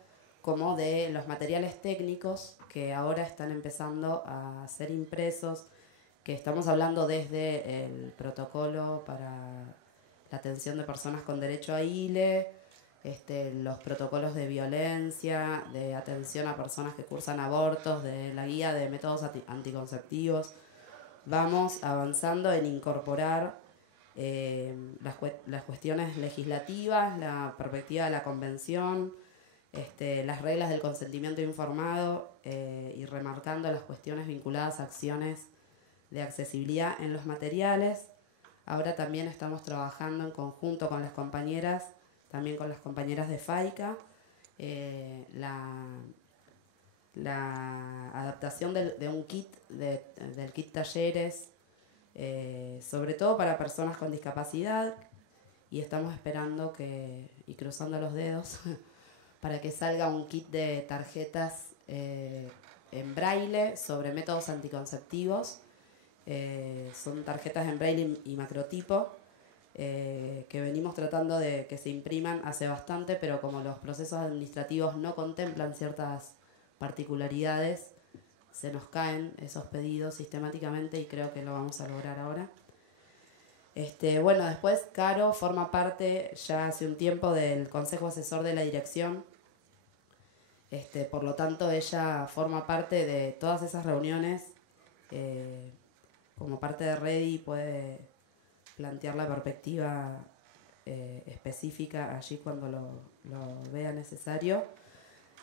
como de los materiales técnicos que ahora están empezando a ser impresos, que estamos hablando desde el protocolo para la atención de personas con derecho a ILE, los protocolos de violencia, de atención a personas que cursan abortos, de la guía de métodos anticonceptivos. Vamos avanzando en incorporar las cuestiones legislativas, la perspectiva de la convención, las reglas del consentimiento informado y remarcando las cuestiones vinculadas a acciones de accesibilidad en los materiales. Ahora también estamos trabajando en conjunto con las compañeras, también con las compañeras de FAICA, la adaptación de un kit, del kit talleres, sobre todo para personas con discapacidad, y estamos esperando y cruzando los dedos para que salga un kit de tarjetas en braille sobre métodos anticonceptivos. Son tarjetas en braille y macrotipo que venimos tratando de que se impriman hace bastante, pero como los procesos administrativos no contemplan ciertas particularidades, se nos caen esos pedidos sistemáticamente y creo que lo vamos a lograr ahora. Después Caro forma parte ya hace un tiempo del Consejo Asesor de la Dirección. Por lo tanto, ella forma parte de todas esas reuniones. Como parte de REDI puede plantear la perspectiva específica allí cuando lo vea necesario.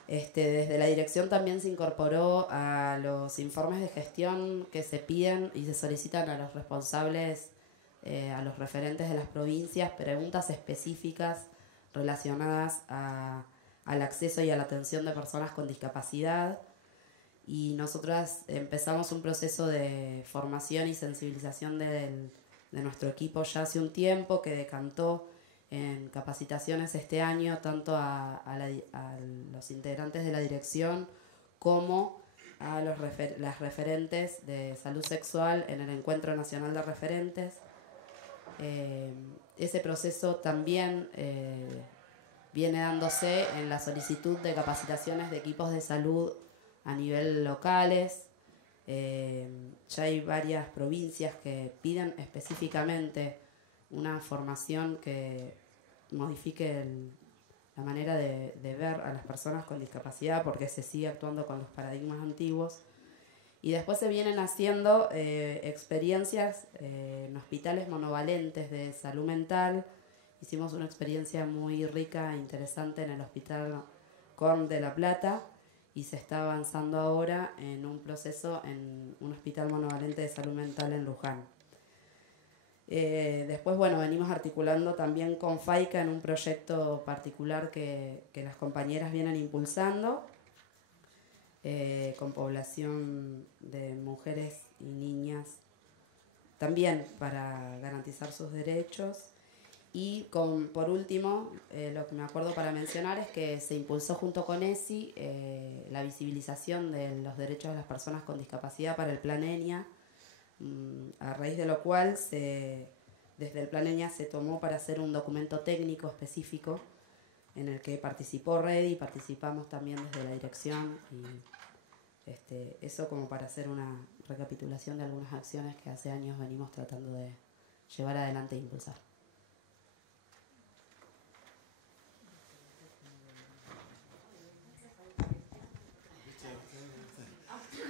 Desde la dirección también se incorporó a los informes de gestión que se piden y se solicitan a los responsables, a los referentes de las provincias, preguntas específicas relacionadas al acceso y a la atención de personas con discapacidad. Y nosotras empezamos un proceso de formación y sensibilización de nuestro equipo ya hace un tiempo, que decantó en capacitaciones este año, tanto a los integrantes de la dirección como a las referentes de salud sexual en el Encuentro Nacional de Referentes. Ese proceso también viene dándose en la solicitud de capacitaciones de equipos de salud a nivel locales. Ya hay varias provincias que piden específicamente una formación que modifique la manera de ver a las personas con discapacidad, porque se sigue actuando con los paradigmas antiguos. Y después se vienen haciendo experiencias en hospitales monovalentes de salud mental. Hicimos una experiencia muy rica e interesante en el Hospital CORN de La Plata, y se está avanzando ahora en un proceso en un hospital monovalente de salud mental en Luján. Después, venimos articulando también con FAICA en un proyecto particular que las compañeras vienen impulsando, con población de mujeres y niñas, también para garantizar sus derechos. Y por último, lo que me acuerdo para mencionar es que se impulsó junto con ESI la visibilización de los derechos de las personas con discapacidad para el Plan ENIA, a raíz de lo cual desde el Plan EñA se tomó para hacer un documento técnico específico en el que participó Redi, participamos también desde la dirección y eso como para hacer una recapitulación de algunas acciones que hace años venimos tratando de llevar adelante e impulsar.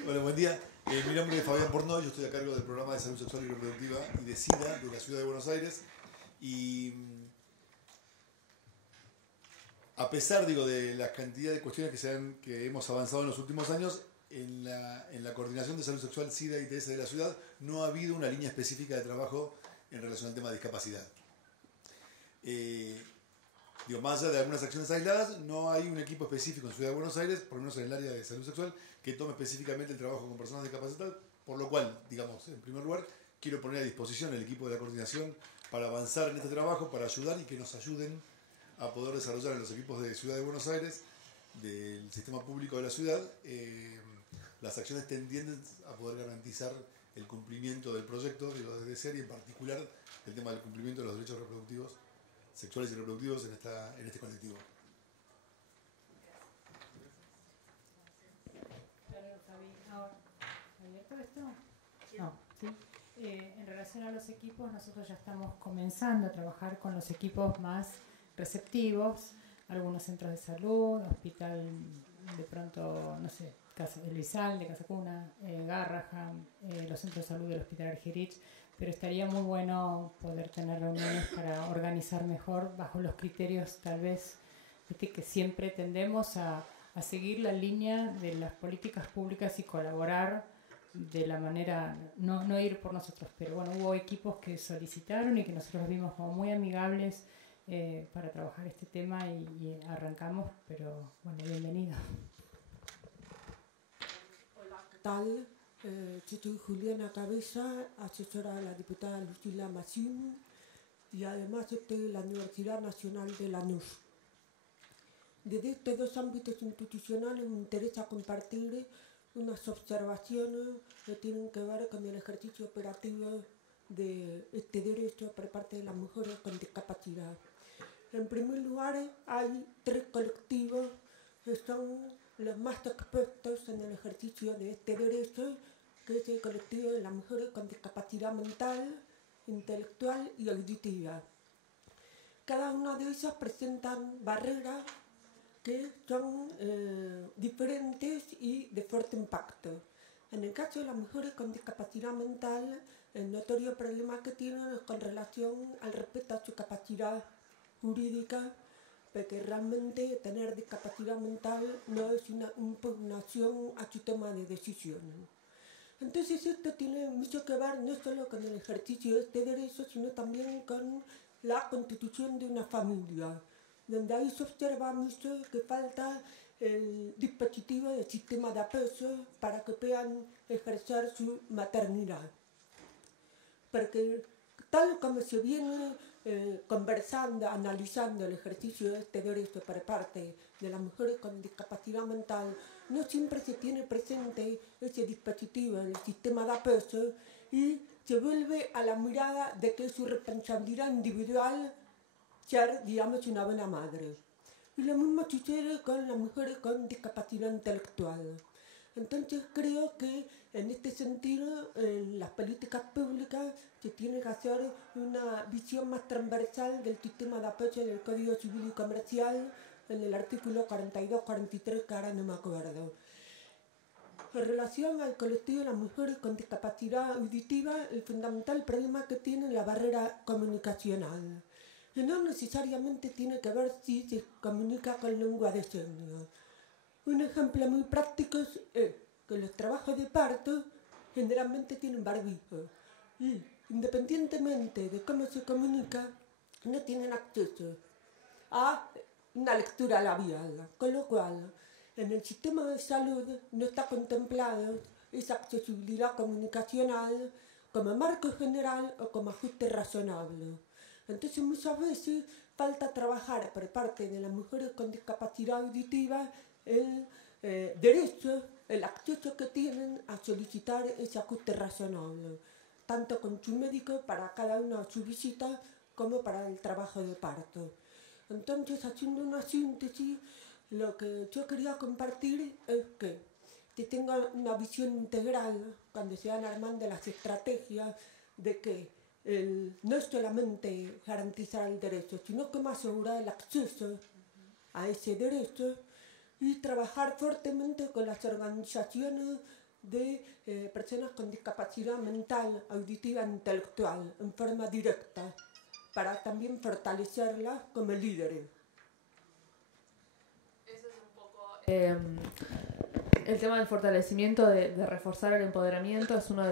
Hola, buen día. Mi nombre es Fabián Pornoy, yo estoy a cargo del programa de salud sexual y reproductiva y de SIDA de la Ciudad de Buenos Aires. Y a pesar, de la cantidad de cuestiones que hemos avanzado en los últimos años, en la coordinación de salud sexual, SIDA y ITS de la ciudad, no ha habido una línea específica de trabajo en relación al tema de discapacidad. Más allá de algunas acciones aisladas, no hay un equipo específico en Ciudad de Buenos Aires, por lo menos en el área de salud sexual, que tome específicamente el trabajo con personas discapacitadas, por lo cual, en primer lugar, quiero poner a disposición el equipo de la coordinación para avanzar en este trabajo, para ayudar y que nos ayuden a poder desarrollar en los equipos de Ciudad de Buenos Aires, del sistema público de la ciudad, las acciones tendientes a poder garantizar el cumplimiento del proyecto de lo de ser y en particular el tema del cumplimiento de los derechos reproductivos, sexuales y reproductivos en este colectivo. ¿Abierto esto? No, sí. En relación a los equipos, nosotros ya estamos comenzando a trabajar con los equipos más receptivos, algunos centros de salud, hospital, de pronto, no sé, Elizalde, Casa Cuna, Garrahan, los centros de salud del Hospital Argerich, pero estaría muy bueno poder tener reuniones para organizar mejor bajo los criterios, tal vez, que siempre tendemos a seguir la línea de las políticas públicas y colaborar de la manera, no ir por nosotros, pero bueno, hubo equipos que solicitaron y que nosotros vimos como muy amigables para trabajar este tema y arrancamos, pero bueno, bienvenido. Hola, ¿qué tal? Yo soy Juliana Cabeza, asesora de la diputada Lucila Massín y además estoy de la Universidad Nacional de Lanús. Desde estos dos ámbitos institucionales me interesa compartir unas observaciones que tienen que ver con el ejercicio operativo de este derecho por parte de las mujeres con discapacidad. En primer lugar, hay tres colectivos que son los más expuestos en el ejercicio de este derecho, que es el colectivo de las mujeres con discapacidad mental, intelectual y auditiva. Cada una de ellas presentan barreras que son diferentes y de fuerte impacto. En el caso de las mujeres con discapacidad mental, el notorio problema que tienen es con relación al respeto a su capacidad jurídica, porque realmente tener discapacidad mental no es una impugnación a su toma de decisión. Entonces esto tiene mucho que ver no solo con el ejercicio de este derecho, sino también con la constitución de una familia, donde ahí se observa mucho que falta el dispositivo del sistema de apoyo para que puedan ejercer su maternidad. Porque tal como se viene conversando, analizando el ejercicio de este derecho por parte de las mujeres con discapacidad mental, no siempre se tiene presente ese dispositivo del sistema de apoyo y se vuelve a la mirada de que es su responsabilidad individual ser, digamos, una buena madre. Y lo mismo sucede con las mujeres con discapacidad intelectual. Entonces creo que en este sentido, en las políticas públicas se tiene que hacer una visión más transversal del sistema de apoyo del Código Civil y Comercial en el artículo 42-43, que ahora no me acuerdo. En relación al colectivo de las mujeres con discapacidad auditiva, el fundamental problema que tiene es la barrera comunicacional. Que no necesariamente tiene que ver si se comunica con lengua de señas. Un ejemplo muy práctico es que los trabajos de parto generalmente tienen barbijo y independientemente de cómo se comunica, no tienen acceso a una lectura labial, con lo cual en el sistema de salud no está contemplado esa accesibilidad comunicacional como marco general o como ajuste razonable. Entonces muchas veces falta trabajar por parte de las mujeres con discapacidad auditiva el derecho, el acceso que tienen a solicitar ese ajuste razonable. tanto con su médico para cada una de sus visitas como para el trabajo de parto. Entonces, haciendo una síntesis, lo que yo quería compartir es que tenga una visión integral cuando se van armando las estrategias de que no es solamente garantizar el derecho, sino que más asegurar el acceso a ese derecho y trabajar fuertemente con las organizaciones de personas con discapacidad mental, auditiva e intelectual en forma directa, para también fortalecerlas como líderes. Eso es un poco el tema del fortalecimiento, de reforzar el empoderamiento, es uno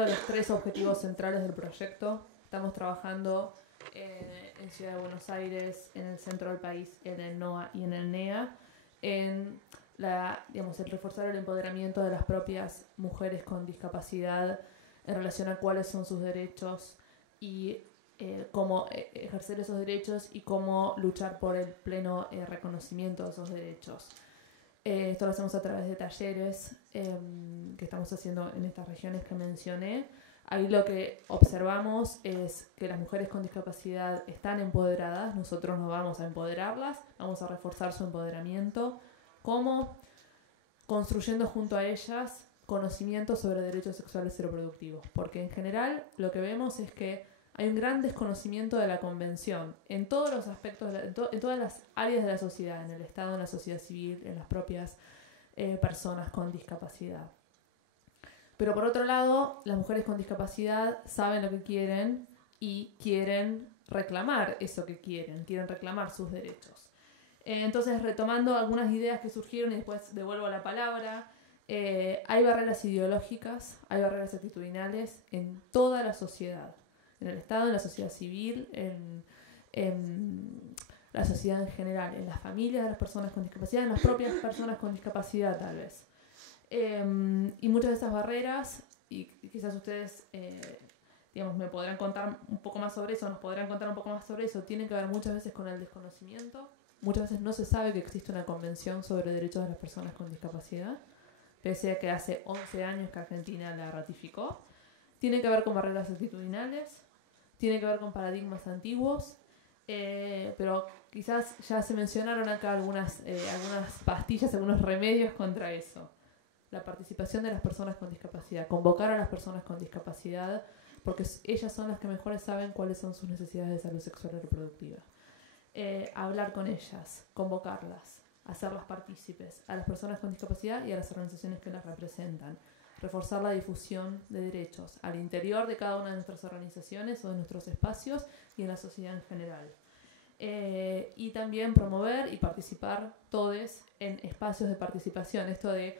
de los 3 objetivos centrales del proyecto. Estamos trabajando en Ciudad de Buenos Aires, en el centro del país, en el NOA y en el NEA, en el reforzar el empoderamiento de las propias mujeres con discapacidad en relación a cuáles son sus derechos y cómo ejercer esos derechos y cómo luchar por el pleno reconocimiento de esos derechos. Esto lo hacemos a través de talleres que estamos haciendo en estas regiones que mencioné. Ahí lo que observamos es que las mujeres con discapacidad están empoderadas, nosotros nos vamos a empoderarlas, vamos a reforzar su empoderamiento. ¿Cómo? Construyendo junto a ellas conocimiento sobre derechos sexuales y reproductivos, porque en general lo que vemos es que hay un gran desconocimiento de la Convención en todos los aspectos, en todas las áreas de la sociedad, en el Estado, en la sociedad civil, en las propias personas con discapacidad. Pero por otro lado, las mujeres con discapacidad saben lo que quieren y quieren reclamar eso que quieren reclamar sus derechos. Entonces, retomando algunas ideas que surgieron y después devuelvo la palabra, hay barreras ideológicas, hay barreras actitudinales en toda la sociedad. En el Estado, en la sociedad civil, en la sociedad en general, en las familias de las personas con discapacidad, en las propias personas con discapacidad tal vez. Y muchas de esas barreras, y quizás ustedes me podrán contar un poco más sobre eso, nos podrán contar un poco más sobre eso, tienen que ver muchas veces con el desconocimiento. Muchas veces no se sabe que existe una convención sobre derechos de las personas con discapacidad, pese a que hace 11 años que Argentina la ratificó. Tiene que ver con barreras actitudinales, tiene que ver con paradigmas antiguos, pero quizás ya se mencionaron acá algunas pastillas, algunos remedios contra eso. La participación de las personas con discapacidad, convocar a las personas con discapacidad, porque ellas son las que mejor saben cuáles son sus necesidades de salud sexual y reproductiva. Hablar con ellas, convocarlas, hacerlas partícipes, a las personas con discapacidad y a las organizaciones que las representan. Reforzar la difusión de derechos al interior de cada una de nuestras organizaciones o de nuestros espacios y en la sociedad en general. Y también promover y participar todos en espacios de participación. Esto de,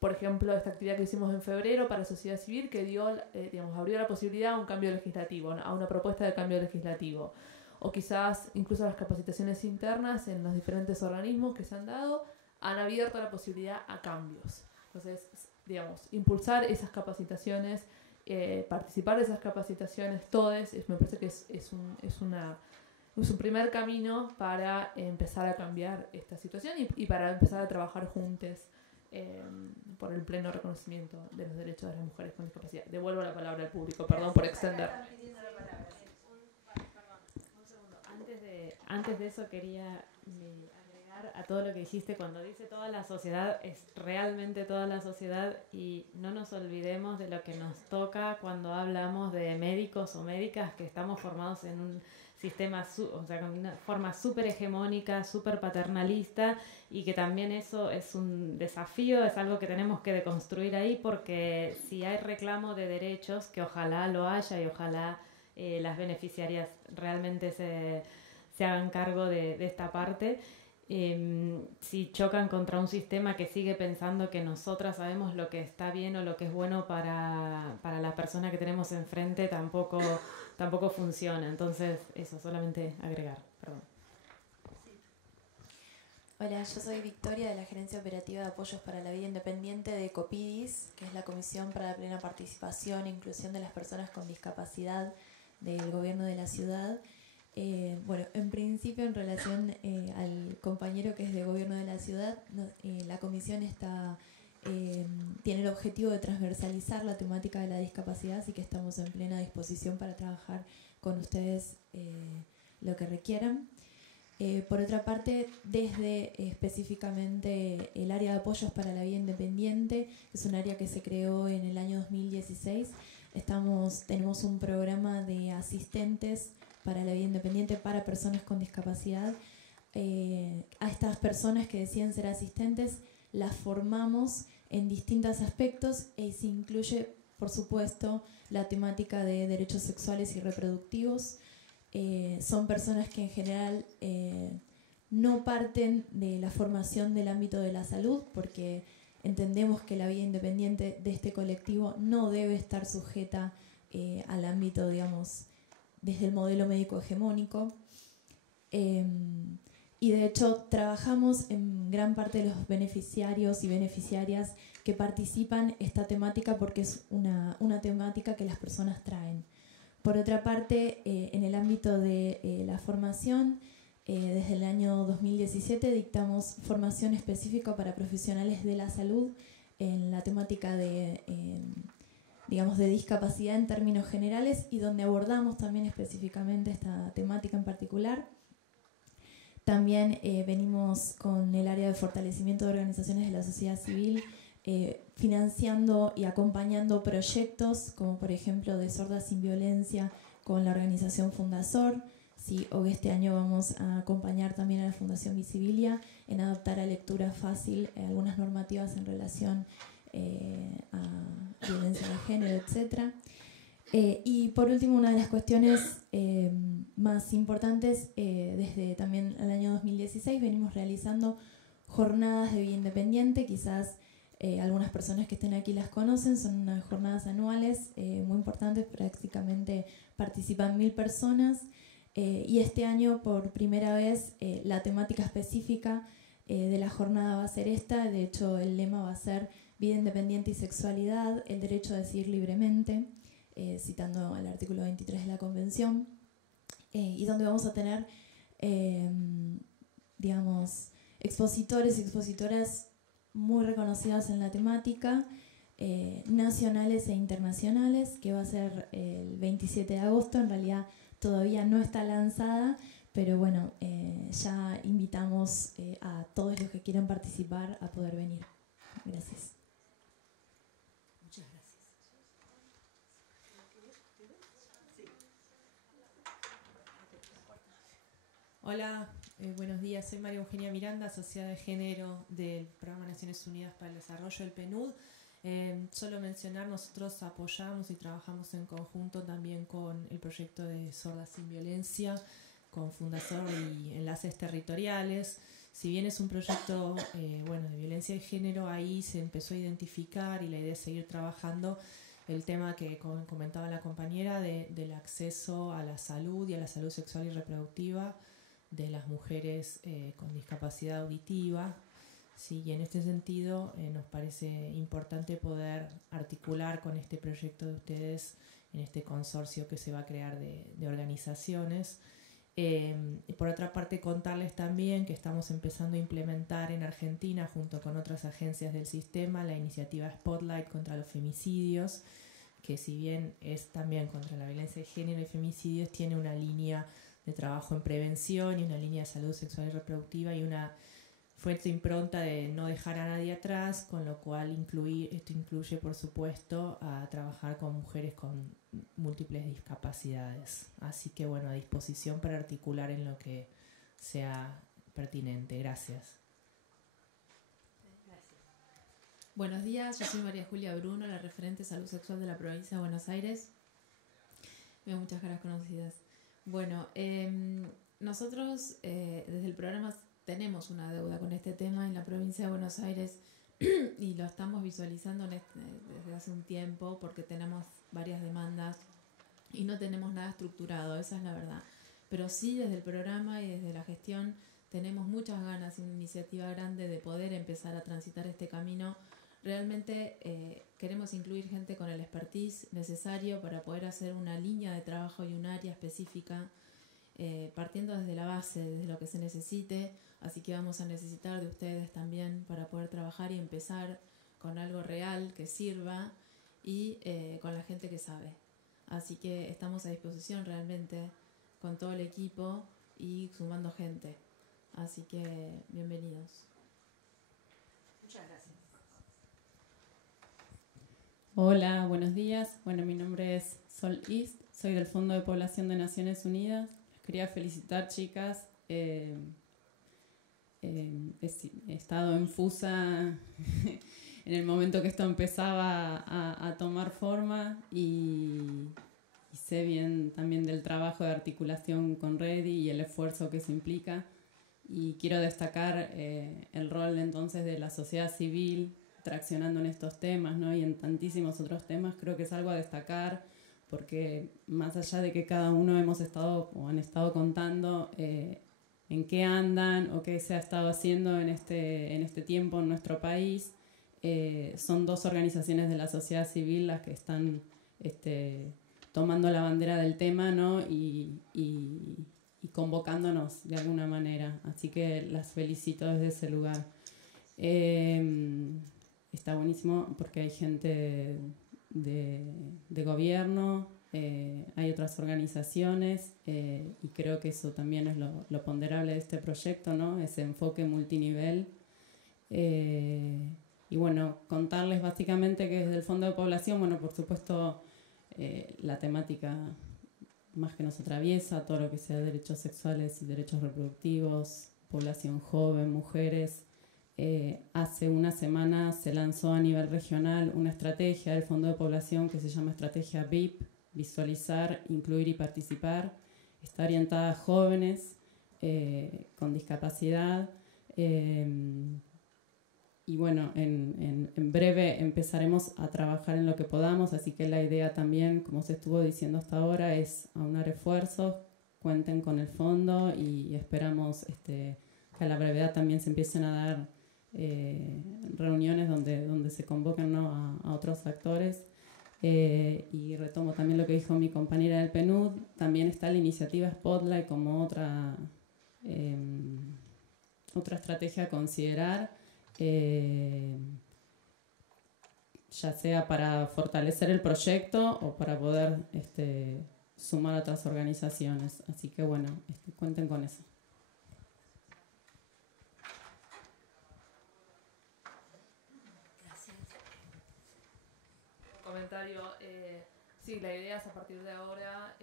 por ejemplo, esta actividad que hicimos en febrero para la sociedad civil que abrió la posibilidad a un cambio legislativo, a una propuesta de cambio legislativo. O quizás incluso las capacitaciones internas en los diferentes organismos que se han dado han abierto la posibilidad a cambios. Entonces, impulsar esas capacitaciones, participar de esas capacitaciones, todos, me parece que es un primer camino para empezar a cambiar esta situación y para empezar a trabajar juntos por el pleno reconocimiento de los derechos de las mujeres con discapacidad. Devuelvo la palabra al público, perdón por extender. Antes de eso quería a todo lo que dijiste. Cuando dice toda la sociedad, es realmente toda la sociedad, y no nos olvidemos de lo que nos toca cuando hablamos de médicos o médicas que estamos formados en un sistema, con una forma súper hegemónica, súper paternalista, y que también eso es un desafío, es algo que tenemos que deconstruir ahí, porque si hay reclamo de derechos, que ojalá lo haya y ojalá las beneficiarias realmente se hagan cargo de esta parte. Si chocan contra un sistema que sigue pensando que nosotras sabemos lo que está bien o lo que es bueno para la persona que tenemos enfrente, tampoco funciona. Entonces, eso, solamente agregar. Perdón. Hola, yo soy Victoria de la Gerencia Operativa de Apoyos para la Vida Independiente de COPIDIS, que es la Comisión para la Plena Participación e Inclusión de las Personas con Discapacidad del Gobierno de la Ciudad. En principio, en relación al compañero que es de Gobierno de la Ciudad, la comisión está tiene el objetivo de transversalizar la temática de la discapacidad, así que estamos en plena disposición para trabajar con ustedes lo que requieran. Por otra parte, desde específicamente el área de apoyos para la vida independiente, es un área que se creó en el año 2016. Tenemos un programa de asistentes para la vida independiente para personas con discapacidad. A estas personas que deciden ser asistentes las formamos en distintos aspectos y se incluye, por supuesto, la temática de derechos sexuales y reproductivos. Son personas que en general no parten de la formación del ámbito de la salud, porque entendemos que la vida independiente de este colectivo no debe estar sujeta al ámbito, digamos, desde el modelo médico hegemónico. Y de hecho trabajamos en gran parte de los beneficiarios y beneficiarias que participan esta temática porque es una temática que las personas traen. Por otra parte, en el ámbito de la formación, desde el año 2017 dictamos formación específica para profesionales de la salud en la temática de discapacidad en términos generales y donde abordamos también específicamente esta temática en particular. También venimos con el área de fortalecimiento de organizaciones de la sociedad civil, financiando y acompañando proyectos como por ejemplo de Sordas sin Violencia con la organización Fundasor. Sí, o este año vamos a acompañar también a la Fundación Visibilia en adoptar a lectura fácil algunas normativas en relación a violencia de género, etc. Y por último, una de las cuestiones más importantes, desde también el año 2016 venimos realizando jornadas de vida independiente. Quizás algunas personas que estén aquí las conocen, son unas jornadas anuales muy importantes, prácticamente participan 1000 personas. Y este año, por primera vez, la temática específica de la jornada va a ser esta. De hecho, el lema va a ser vida independiente y sexualidad, el derecho a decidir libremente, citando al artículo 23 de la Convención, y donde vamos a tener, expositores y expositoras muy reconocidas en la temática, nacionales e internacionales, que va a ser el 27 de agosto. En realidad todavía no está lanzada, pero bueno, ya invitamos a todos los que quieran participar a poder venir. Gracias. Muchas gracias. Hola, buenos días. Soy María Eugenia Miranda, asociada de género del Programa Naciones Unidas para el Desarrollo del PNUD. Solo mencionar, nosotros apoyamos y trabajamos en conjunto también con el proyecto de Sordas sin Violencia, con Fundasor y Enlaces Territoriales. Si bien es un proyecto de violencia de género, ahí se empezó a identificar, y la idea es seguir trabajando el tema que comentaba la compañera del acceso a la salud y a la salud sexual y reproductiva de las mujeres con discapacidad auditiva. Sí, y en este sentido nos parece importante poder articular con este proyecto de ustedes en este consorcio que se va a crear de organizaciones. Y por otra parte, contarles también que estamos empezando a implementar en Argentina, junto con otras agencias del sistema, la iniciativa Spotlight contra los femicidios, que si bien es también contra la violencia de género y femicidios, tiene una línea de trabajo en prevención y una línea de salud sexual y reproductiva y una fuerte impronta de no dejar a nadie atrás, con lo cual esto incluye, por supuesto, a trabajar con mujeres con múltiples discapacidades. Así que, bueno, a disposición para articular en lo que sea pertinente. Gracias. Buenos días, yo soy María Julia Bruno, la referente de salud sexual de la provincia de Buenos Aires. Veo muchas caras conocidas. Bueno, nosotros desde el programa tenemos una deuda con este tema en la provincia de Buenos Aires y lo estamos visualizando desde hace un tiempo, porque tenemos varias demandas y no tenemos nada estructurado, esa es la verdad. Pero sí, desde el programa y desde la gestión tenemos muchas ganas y una iniciativa grande de poder empezar a transitar este camino. Realmente queremos incluir gente con el expertise necesario para poder hacer una línea de trabajo y un área específica, partiendo desde la base, desde lo que se necesite. Así que vamos a necesitar de ustedes también para poder trabajar y empezar con algo real que sirva y con la gente que sabe. Así que estamos a disposición realmente con todo el equipo y sumando gente. Así que bienvenidos. Muchas gracias. Hola, buenos días. Bueno, mi nombre es Sol East, soy del Fondo de Población de Naciones Unidas. Les quería felicitar, chicas. He estado en FUSA en el momento que esto empezaba a tomar forma y sé bien también del trabajo de articulación con REDI y el esfuerzo que se implica. Y quiero destacar el rol entonces de la sociedad civil traccionando en estos temas, ¿no? Y en tantísimos otros temas. Creo que es algo a destacar porque más allá de que cada uno hemos estado o han estado contando en qué andan o qué se ha estado haciendo en este tiempo en nuestro país, son dos organizaciones de la sociedad civil las que están tomando la bandera del tema, ¿no? y convocándonos de alguna manera. Así que las felicito desde ese lugar. Está buenísimo porque hay gente de gobierno, hay otras organizaciones y creo que eso también es lo ponderable de este proyecto, ¿no? Ese enfoque multinivel. Y bueno, contarles básicamente que desde el Fondo de Población, bueno, por supuesto, la temática más que nos atraviesa, todo lo que sea derechos sexuales y derechos reproductivos, población joven, mujeres. Hace una semana se lanzó a nivel regional una estrategia del Fondo de Población que se llama Estrategia VIP, Visualizar, Incluir y Participar. Está orientada a jóvenes con discapacidad. Y bueno, en breve empezaremos a trabajar en lo que podamos, así que la idea también, como se estuvo diciendo hasta ahora, es aunar esfuerzos, cuenten con el fondo y esperamos que a la brevedad también se empiecen a dar reuniones donde se convoquen, ¿no? a otros actores. Y retomo también lo que dijo mi compañera del PNUD, también está la iniciativa Spotlight como otra estrategia a considerar, ya sea para fortalecer el proyecto o para poder sumar a otras organizaciones. Así que bueno, cuenten con eso. Comentario, sí, la idea es a partir de ahora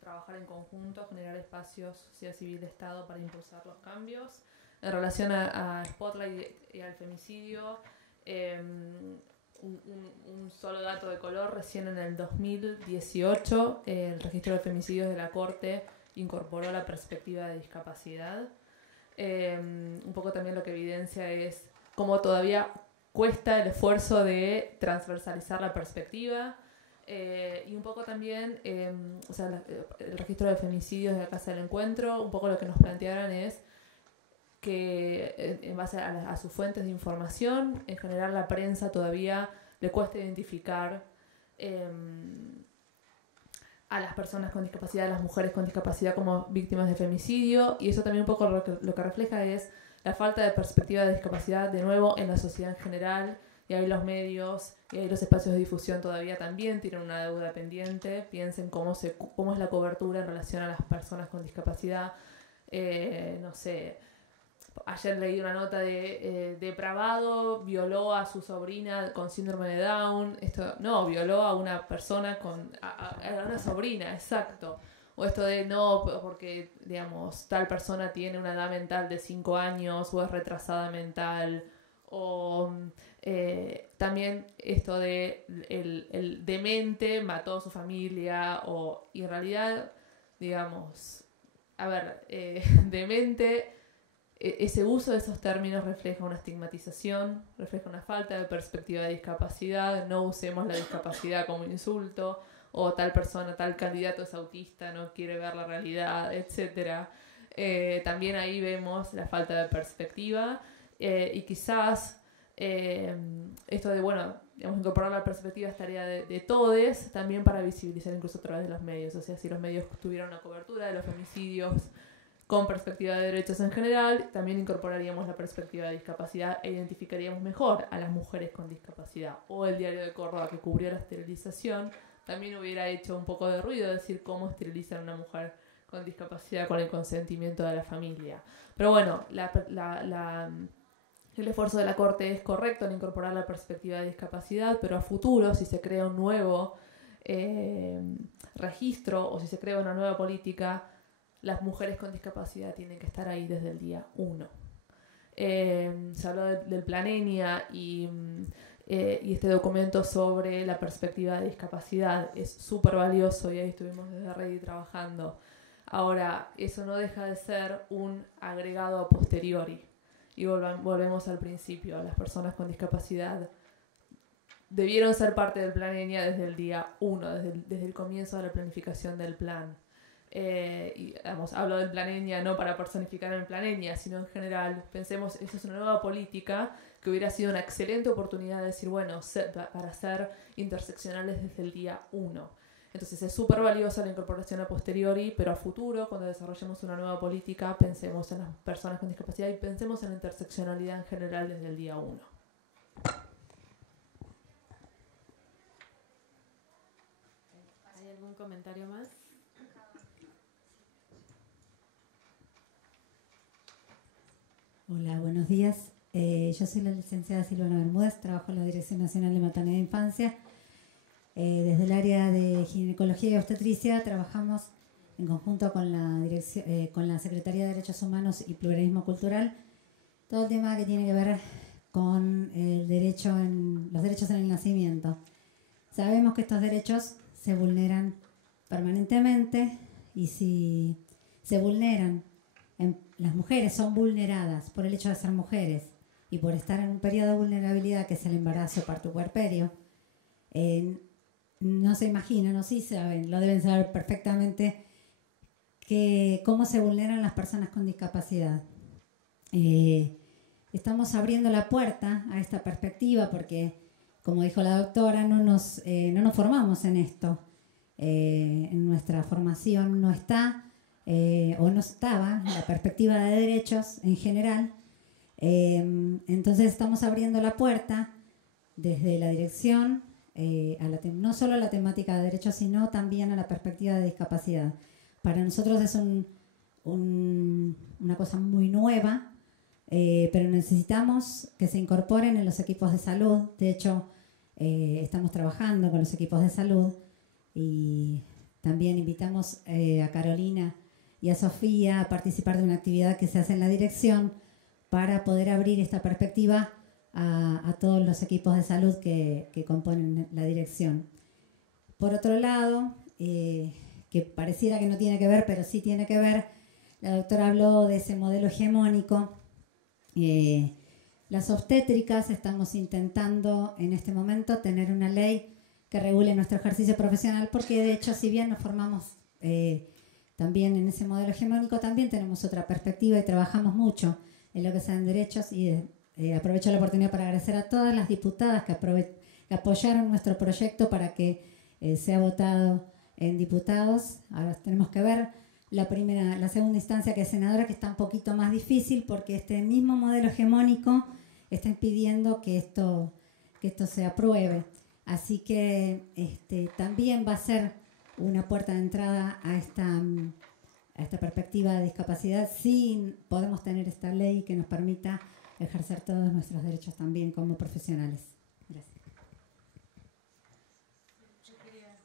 trabajar en conjunto, generar espacios, sociedad civil, Estado para impulsar los cambios. En relación a Spotlight y al femicidio, un solo dato de color, recién en el 2018 el registro de femicidios de la Corte incorporó la perspectiva de discapacidad. Un poco también lo que evidencia es cómo todavía cuesta el esfuerzo de transversalizar la perspectiva y un poco también, el registro de femicidios de la Casa del Encuentro, un poco lo que nos plantearon es que en base a sus fuentes de información, en general la prensa todavía le cuesta identificar a las personas con discapacidad, a las mujeres con discapacidad como víctimas de femicidio, y eso también un poco lo que refleja es la falta de perspectiva de discapacidad de nuevo en la sociedad en general, y ahí los medios y ahí los espacios de difusión todavía también tienen una deuda pendiente. Piensen cómo es la cobertura en relación a las personas con discapacidad. No sé, ayer leí una nota de depravado, violó a su sobrina con síndrome de Down. Violó a una persona a una sobrina, exacto. O esto de no, porque, digamos, tal persona tiene una edad mental de 5 años o es retrasada mental. O también esto de el demente mató a su familia. Y en realidad, digamos, demente, ese uso de esos términos refleja una estigmatización, refleja una falta de perspectiva de discapacidad. No usemos la discapacidad como insulto. O tal persona, tal candidato es autista, no quiere ver la realidad, etc. También ahí vemos la falta de perspectiva y quizás esto de, incorporar la perspectiva es tarea de todes, también para visibilizar incluso a través de los medios. O sea, si los medios tuvieran una cobertura de los femicidios con perspectiva de derechos en general, también incorporaríamos la perspectiva de discapacidad e identificaríamos mejor a las mujeres con discapacidad. O el Diario de Córdoba, que cubrió la esterilización, también hubiera hecho un poco de ruido decir cómo esterilizan a una mujer con discapacidad con el consentimiento de la familia. Pero bueno, el esfuerzo de la Corte es correcto en incorporar la perspectiva de discapacidad, pero a futuro, si se crea un nuevo registro o si se crea una nueva política, las mujeres con discapacidad tienen que estar ahí desde el día 1. Se habló del Plan ENIA y este documento sobre la perspectiva de discapacidad es súper valioso y ahí estuvimos desde Ready trabajando. Ahora, eso no deja de ser un agregado a posteriori. Y volvemos al principio. Las personas con discapacidad debieron ser parte del Plan ENIA desde el día 1, desde el comienzo de la planificación del plan. Y hablo del Plan ENIA no para personificar el Plan ENIA, sino en general. Pensemos, esa es una nueva política que hubiera sido una excelente oportunidad de decir, bueno, para ser interseccionales desde el día 1. Entonces es súper valiosa la incorporación a posteriori, pero a futuro, cuando desarrollemos una nueva política, pensemos en las personas con discapacidad y pensemos en la interseccionalidad en general desde el día 1. ¿Hay algún comentario más? Hola, buenos días. Yo soy la licenciada Silvana Bermúdez, trabajo en la Dirección Nacional de Maternidad e Infancia. Desde el área de ginecología y obstetricia trabajamos en conjunto con la Secretaría de Derechos Humanos y Pluralismo Cultural, todo el tema que tiene que ver con los derechos en el nacimiento. Sabemos que estos derechos se vulneran permanentemente y si se vulneran, las mujeres son vulneradas por el hecho de ser mujeres y por estar en un periodo de vulnerabilidad que es el embarazo, parto puerperio. No se imaginan, o sí saben, lo deben saber perfectamente, cómo se vulneran las personas con discapacidad. Estamos abriendo la puerta a esta perspectiva porque, como dijo la doctora, no nos formamos en esto. En nuestra formación no está, o no estaba, la perspectiva de derechos en general. Entonces estamos abriendo la puerta desde la dirección, no solo a la temática de derechos, sino también a la perspectiva de discapacidad. Para nosotros es una cosa muy nueva, pero necesitamos que se incorporen en los equipos de salud. De hecho, estamos trabajando con los equipos de salud y también invitamos a Carolina y a Sofía a participar de una actividad que se hace en la dirección para poder abrir esta perspectiva a todos los equipos de salud que componen la dirección. Por otro lado, que pareciera que no tiene que ver, pero sí tiene que ver, la doctora habló de ese modelo hegemónico. Las obstétricas estamos intentando en este momento tener una ley que regule nuestro ejercicio profesional porque de hecho, si bien nos formamos también en ese modelo hegemónico, también tenemos otra perspectiva y trabajamos mucho en lo que sean derechos y aprovecho la oportunidad para agradecer a todas las diputadas que apoyaron nuestro proyecto para que sea votado en diputados. Ahora tenemos que ver la segunda instancia, que es senadora, que está un poquito más difícil porque este mismo modelo hegemónico está impidiendo que esto se apruebe. Así que también va a ser una puerta de entrada a esta perspectiva de discapacidad si podemos tener esta ley que nos permita ejercer todos nuestros derechos también como profesionales. Gracias. Yo quería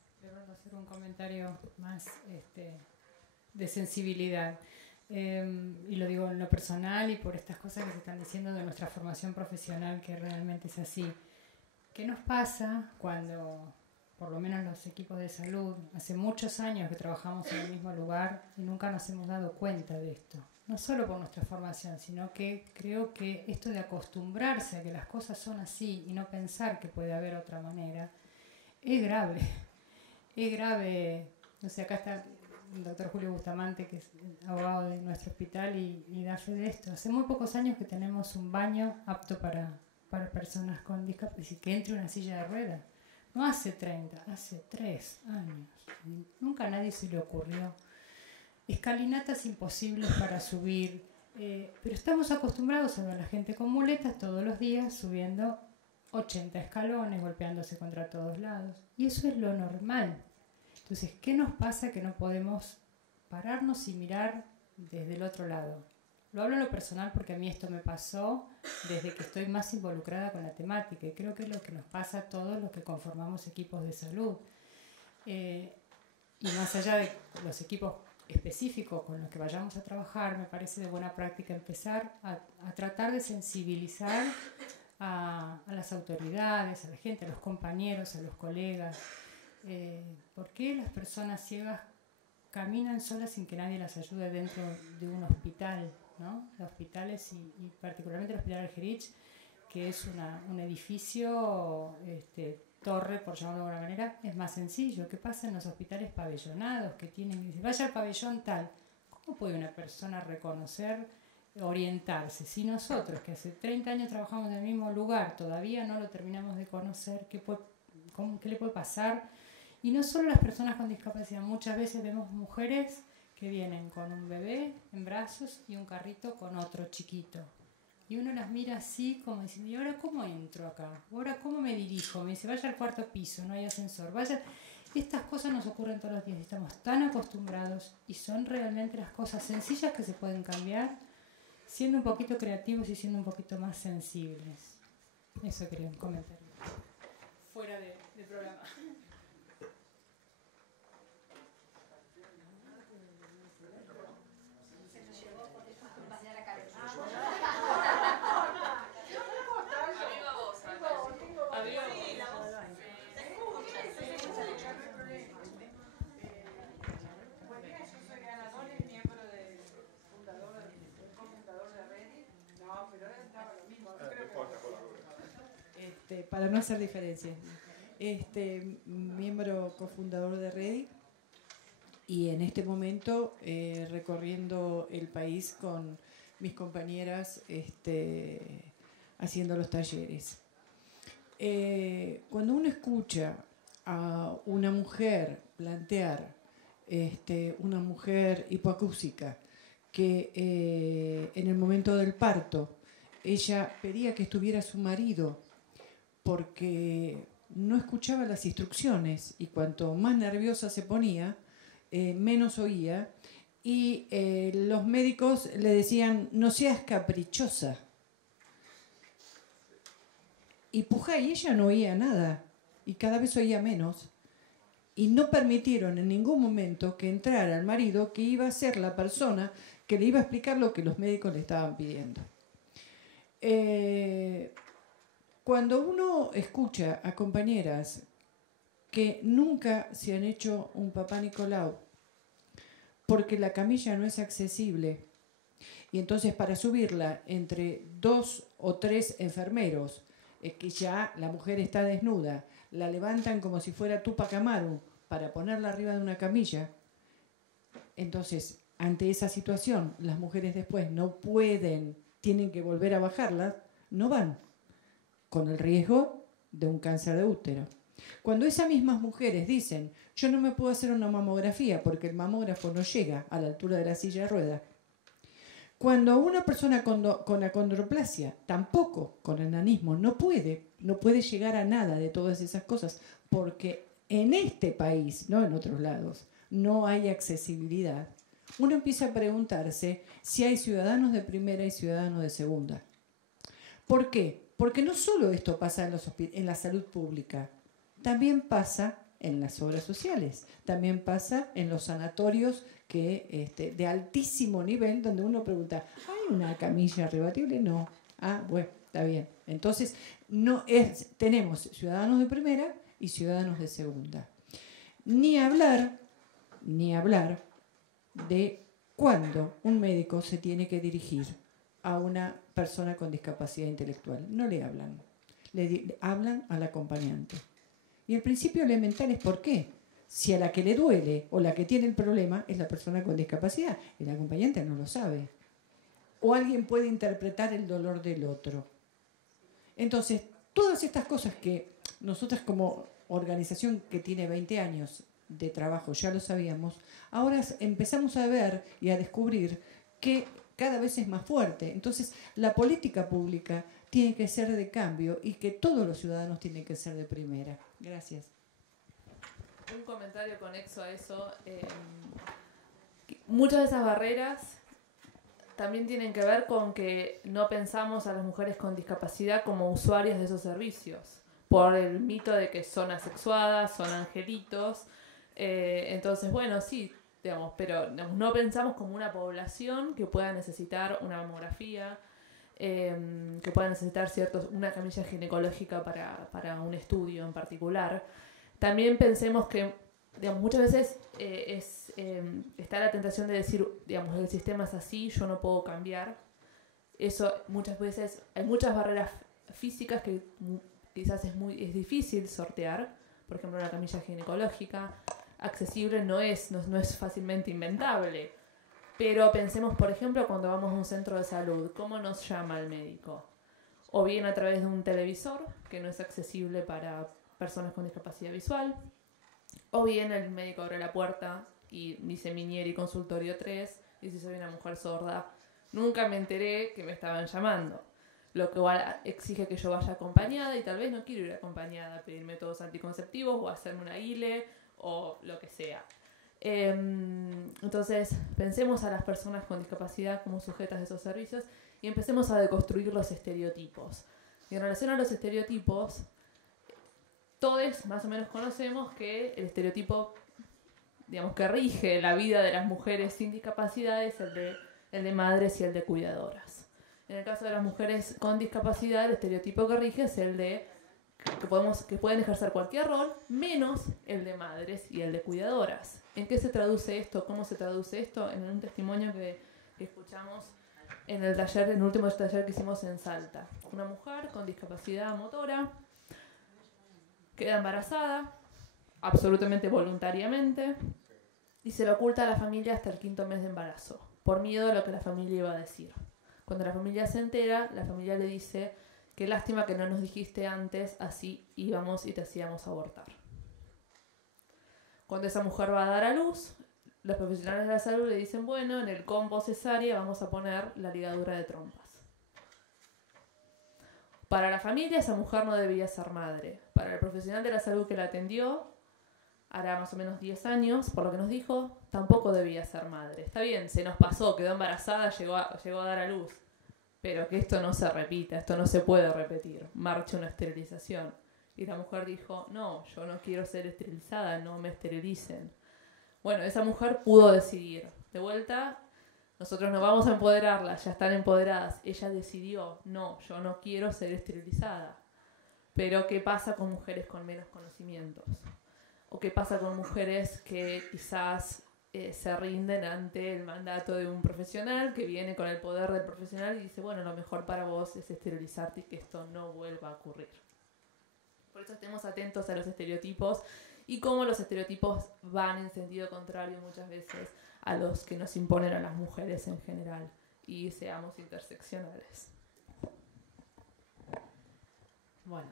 hacer un comentario más de sensibilidad. Y lo digo en lo personal y por estas cosas que se están diciendo de nuestra formación profesional, que realmente es así. ¿Qué nos pasa cuando, por lo menos los equipos de salud, hace muchos años que trabajamos en el mismo lugar y nunca nos hemos dado cuenta de esto? No solo por nuestra formación, sino que creo que esto de acostumbrarse a que las cosas son así y no pensar que puede haber otra manera, es grave. Es grave. No sé, acá está el doctor Julio Bustamante, que es abogado de nuestro hospital y da fe de esto. Hace muy pocos años que tenemos un baño apto para personas con discapacidad, que entre una silla de ruedas. No hace 30, hace 3 años. Nunca a nadie se le ocurrió. escalinatas imposibles para subir, pero estamos acostumbrados a ver a la gente con muletas todos los días subiendo 80 escalones, golpeándose contra todos lados. Y eso es lo normal. Entonces, ¿qué nos pasa que no podemos pararnos y mirar desde el otro lado? Lo hablo en lo personal porque a mí esto me pasó desde que estoy más involucrada con la temática y creo que es lo que nos pasa a todos los que conformamos equipos de salud. Y más allá de los equipos específicos con los que vayamos a trabajar, me parece de buena práctica empezar a tratar de sensibilizar a las autoridades, a la gente, a los compañeros, a los colegas. ¿Por qué las personas ciegas caminan solas sin que nadie las ayude dentro de un hospital? ¿No? Los hospitales y particularmente el Hospital Algerich, que es un edificio, torre, por llamarlo de alguna manera, es más sencillo. ¿Qué pasa en los hospitales pabellonados que tienen que decir, vaya al pabellón tal? ¿Cómo puede una persona reconocer, orientarse? Si nosotros, que hace 30 años trabajamos en el mismo lugar, todavía no lo terminamos de conocer, ¿qué le puede pasar? Y no solo las personas con discapacidad, muchas veces vemos mujeres que vienen con un bebé en brazos y un carrito con otro chiquito. Y uno las mira así como diciendo, ¿y ahora cómo entro acá? ¿Ahora cómo me dirijo? Me dice, vaya al cuarto piso, no hay ascensor. Vaya. Estas cosas nos ocurren todos los días. Estamos tan acostumbrados y son realmente las cosas sencillas que se pueden cambiar siendo un poquito creativos y siendo un poquito más sensibles. Eso quería comentar. Fuera del programa. Para no hacer diferencias, miembro cofundador de Ready y en este momento recorriendo el país con mis compañeras haciendo los talleres. Cuando uno escucha a una mujer plantear, una mujer hipoacúsica, que en el momento del parto ella pedía que estuviera su marido porque no escuchaba las instrucciones y cuanto más nerviosa se ponía, menos oía, y los médicos le decían, no seas caprichosa. Y puja, y ella no oía nada, y cada vez oía menos, y no permitieron en ningún momento que entrara el marido, que iba a ser la persona que le iba a explicar lo que los médicos le estaban pidiendo. Cuando uno escucha a compañeras que nunca se han hecho un papá Nicolau porque la camilla no es accesible y entonces para subirla entre 2 o 3 enfermeros, que ya la mujer está desnuda, la levantan como si fuera Tupac Amaru para ponerla arriba de una camilla, entonces ante esa situación las mujeres después no pueden, tienen que volver a bajarla, no van, con el riesgo de un cáncer de útero. Cuando esas mismas mujeres dicen, yo no me puedo hacer una mamografía porque el mamógrafo no llega a la altura de la silla de ruedas. Cuando una persona con acondroplasia, tampoco con enanismo, no puede llegar a nada de todas esas cosas porque en este país, no en otros lados, no hay accesibilidad. Uno empieza a preguntarse si hay ciudadanos de primera y ciudadanos de segunda. ¿Por qué? Porque no solo esto pasa en la salud pública, también pasa en las obras sociales, también pasa en los sanatorios de altísimo nivel, donde uno pregunta, ¿hay una camilla rebatible? No. Ah, bueno, está bien. Entonces, tenemos ciudadanos de primera y ciudadanos de segunda. Ni hablar de cuándo un médico se tiene que dirigir a una persona con discapacidad intelectual. No le hablan. Le hablan al acompañante. Y el principio elemental es ¿por qué? Si a la que le duele o la que tiene el problema es la persona con discapacidad, el acompañante no lo sabe. O alguien puede interpretar el dolor del otro. Entonces, todas estas cosas que nosotras como organización que tiene 20 años de trabajo, ya lo sabíamos, ahora empezamos a ver y a descubrir que cada vez es más fuerte. Entonces, la política pública tiene que ser de cambio y que todos los ciudadanos tienen que ser de primera. Gracias. Un comentario conexo a eso. Muchas de esas barreras también tienen que ver con que no pensamos a las mujeres con discapacidad como usuarias de esos servicios, por el mito de que son asexuadas, son angelitos. Entonces, bueno, sí, digamos, pero no pensamos como una población que pueda necesitar una mamografía, que pueda necesitar una camilla ginecológica para un estudio en particular. También pensemos que, digamos, muchas veces está la tentación de decir, digamos, el sistema es así, yo no puedo cambiar. Eso muchas veces, hay muchas barreras físicas que quizás es difícil sortear. Por ejemplo, una camilla ginecológica accesible no es fácilmente inventable. Pero pensemos, por ejemplo, cuando vamos a un centro de salud, ¿cómo nos llama el médico? O bien a través de un televisor, que no es accesible para personas con discapacidad visual, o bien el médico abre la puerta y dice Minieri consultorio 3, y si soy una mujer sorda, nunca me enteré que me estaban llamando. Lo que igual exige que yo vaya acompañada, y tal vez no quiero ir acompañada, pedir métodos anticonceptivos o hacerme una ILE o lo que sea. Entonces, pensemos a las personas con discapacidad como sujetas de esos servicios y empecemos a deconstruir los estereotipos. Y en relación a los estereotipos, todos más o menos conocemos que el estereotipo, digamos, que rige la vida de las mujeres sin discapacidad es el de madres y el de cuidadoras. En el caso de las mujeres con discapacidad, el estereotipo que rige es el de que pueden ejercer cualquier rol, menos el de madres y el de cuidadoras. ¿En qué se traduce esto? ¿Cómo se traduce esto? En un testimonio que escuchamos en el último taller que hicimos en Salta. Una mujer con discapacidad motora queda embarazada, absolutamente voluntariamente, y se lo oculta a la familia hasta el 5º mes de embarazo, por miedo a lo que la familia iba a decir. Cuando la familia se entera, la familia le dice: qué lástima que no nos dijiste antes, así íbamos y te hacíamos abortar. Cuando esa mujer va a dar a luz, los profesionales de la salud le dicen: bueno, en el combo cesárea vamos a poner la ligadura de trompas. Para la familia, esa mujer no debía ser madre. Para el profesional de la salud que la atendió, hará más o menos 10 años, por lo que nos dijo, tampoco debía ser madre. Está bien, se nos pasó, quedó embarazada, llegó a dar a luz. Pero que esto no se repita, esto no se puede repetir. Marcha una esterilización. Y la mujer dijo: no, yo no quiero ser esterilizada, no me esterilicen. Bueno, esa mujer pudo decidir. De vuelta, nosotros no vamos a empoderarlas, ya están empoderadas. Ella decidió: no, yo no quiero ser esterilizada. Pero ¿qué pasa con mujeres con menos conocimientos? ¿O qué pasa con mujeres que quizás se rinden ante el mandato de un profesional que viene con el poder del profesional y dice: bueno, lo mejor para vos es esterilizarte y que esto no vuelva a ocurrir? Por eso estemos atentos a los estereotipos y cómo los estereotipos van en sentido contrario muchas veces a los que nos imponen a las mujeres en general, y seamos interseccionales. Bueno,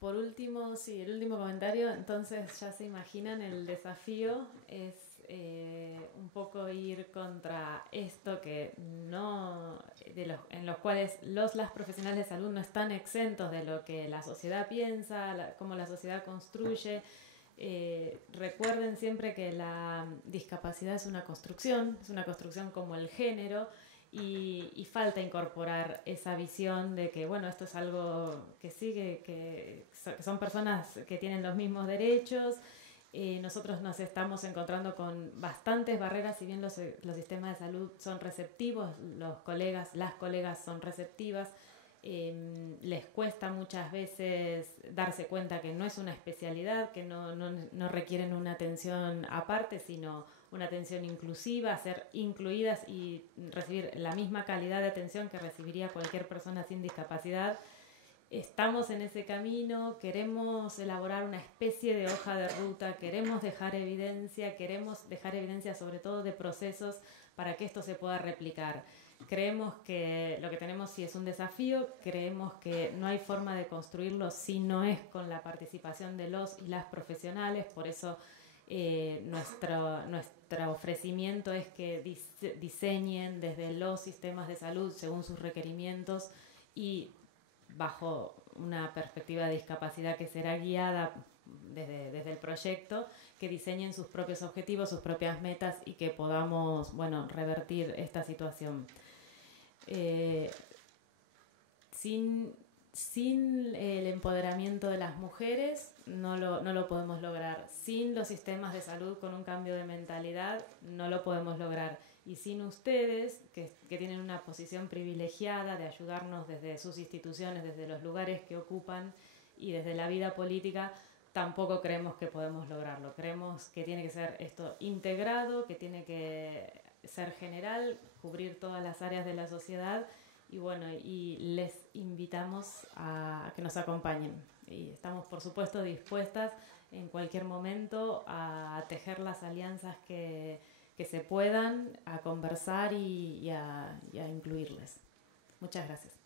por último, sí, el último comentario, entonces ya se imaginan, el desafío es un poco ir contra esto que no, en los cuales las profesionales de salud no están exentos de lo que la sociedad piensa, cómo la sociedad construye. Recuerden siempre que la discapacidad es una construcción como el género, y falta incorporar esa visión de que, bueno, esto es algo que sigue, que son personas que tienen los mismos derechos. Nosotros nos estamos encontrando con bastantes barreras, si bien los sistemas de salud son receptivos, las colegas son receptivas, les cuesta muchas veces darse cuenta que no es una especialidad, que no requieren una atención aparte, sino una atención inclusiva, ser incluidas y recibir la misma calidad de atención que recibiría cualquier persona sin discapacidad. Estamos en ese camino, queremos elaborar una especie de hoja de ruta, queremos dejar evidencia sobre todo de procesos para que esto se pueda replicar. creemos que lo que tenemos sí es un desafío, creemos que no hay forma de construirlo si no es con la participación de los y las profesionales, por eso nuestro ofrecimiento es que diseñen desde los sistemas de salud según sus requerimientos y bajo una perspectiva de discapacidad que será guiada desde el proyecto, que diseñen sus propios objetivos, sus propias metas y que podamos, bueno, revertir esta situación. Sin el empoderamiento de las mujeres no lo podemos lograr. Sin los sistemas de salud con un cambio de mentalidad no lo podemos lograr. Y sin ustedes, que tienen una posición privilegiada de ayudarnos desde sus instituciones, desde los lugares que ocupan y desde la vida política, tampoco creemos que podemos lograrlo. Creemos que tiene que ser esto integrado, que tiene que ser general, cubrir todas las áreas de la sociedad. Y bueno, y les invitamos a que nos acompañen. Y estamos, por supuesto, dispuestas en cualquier momento a tejer las alianzas que se puedan, a conversar y a incluirles. Muchas gracias.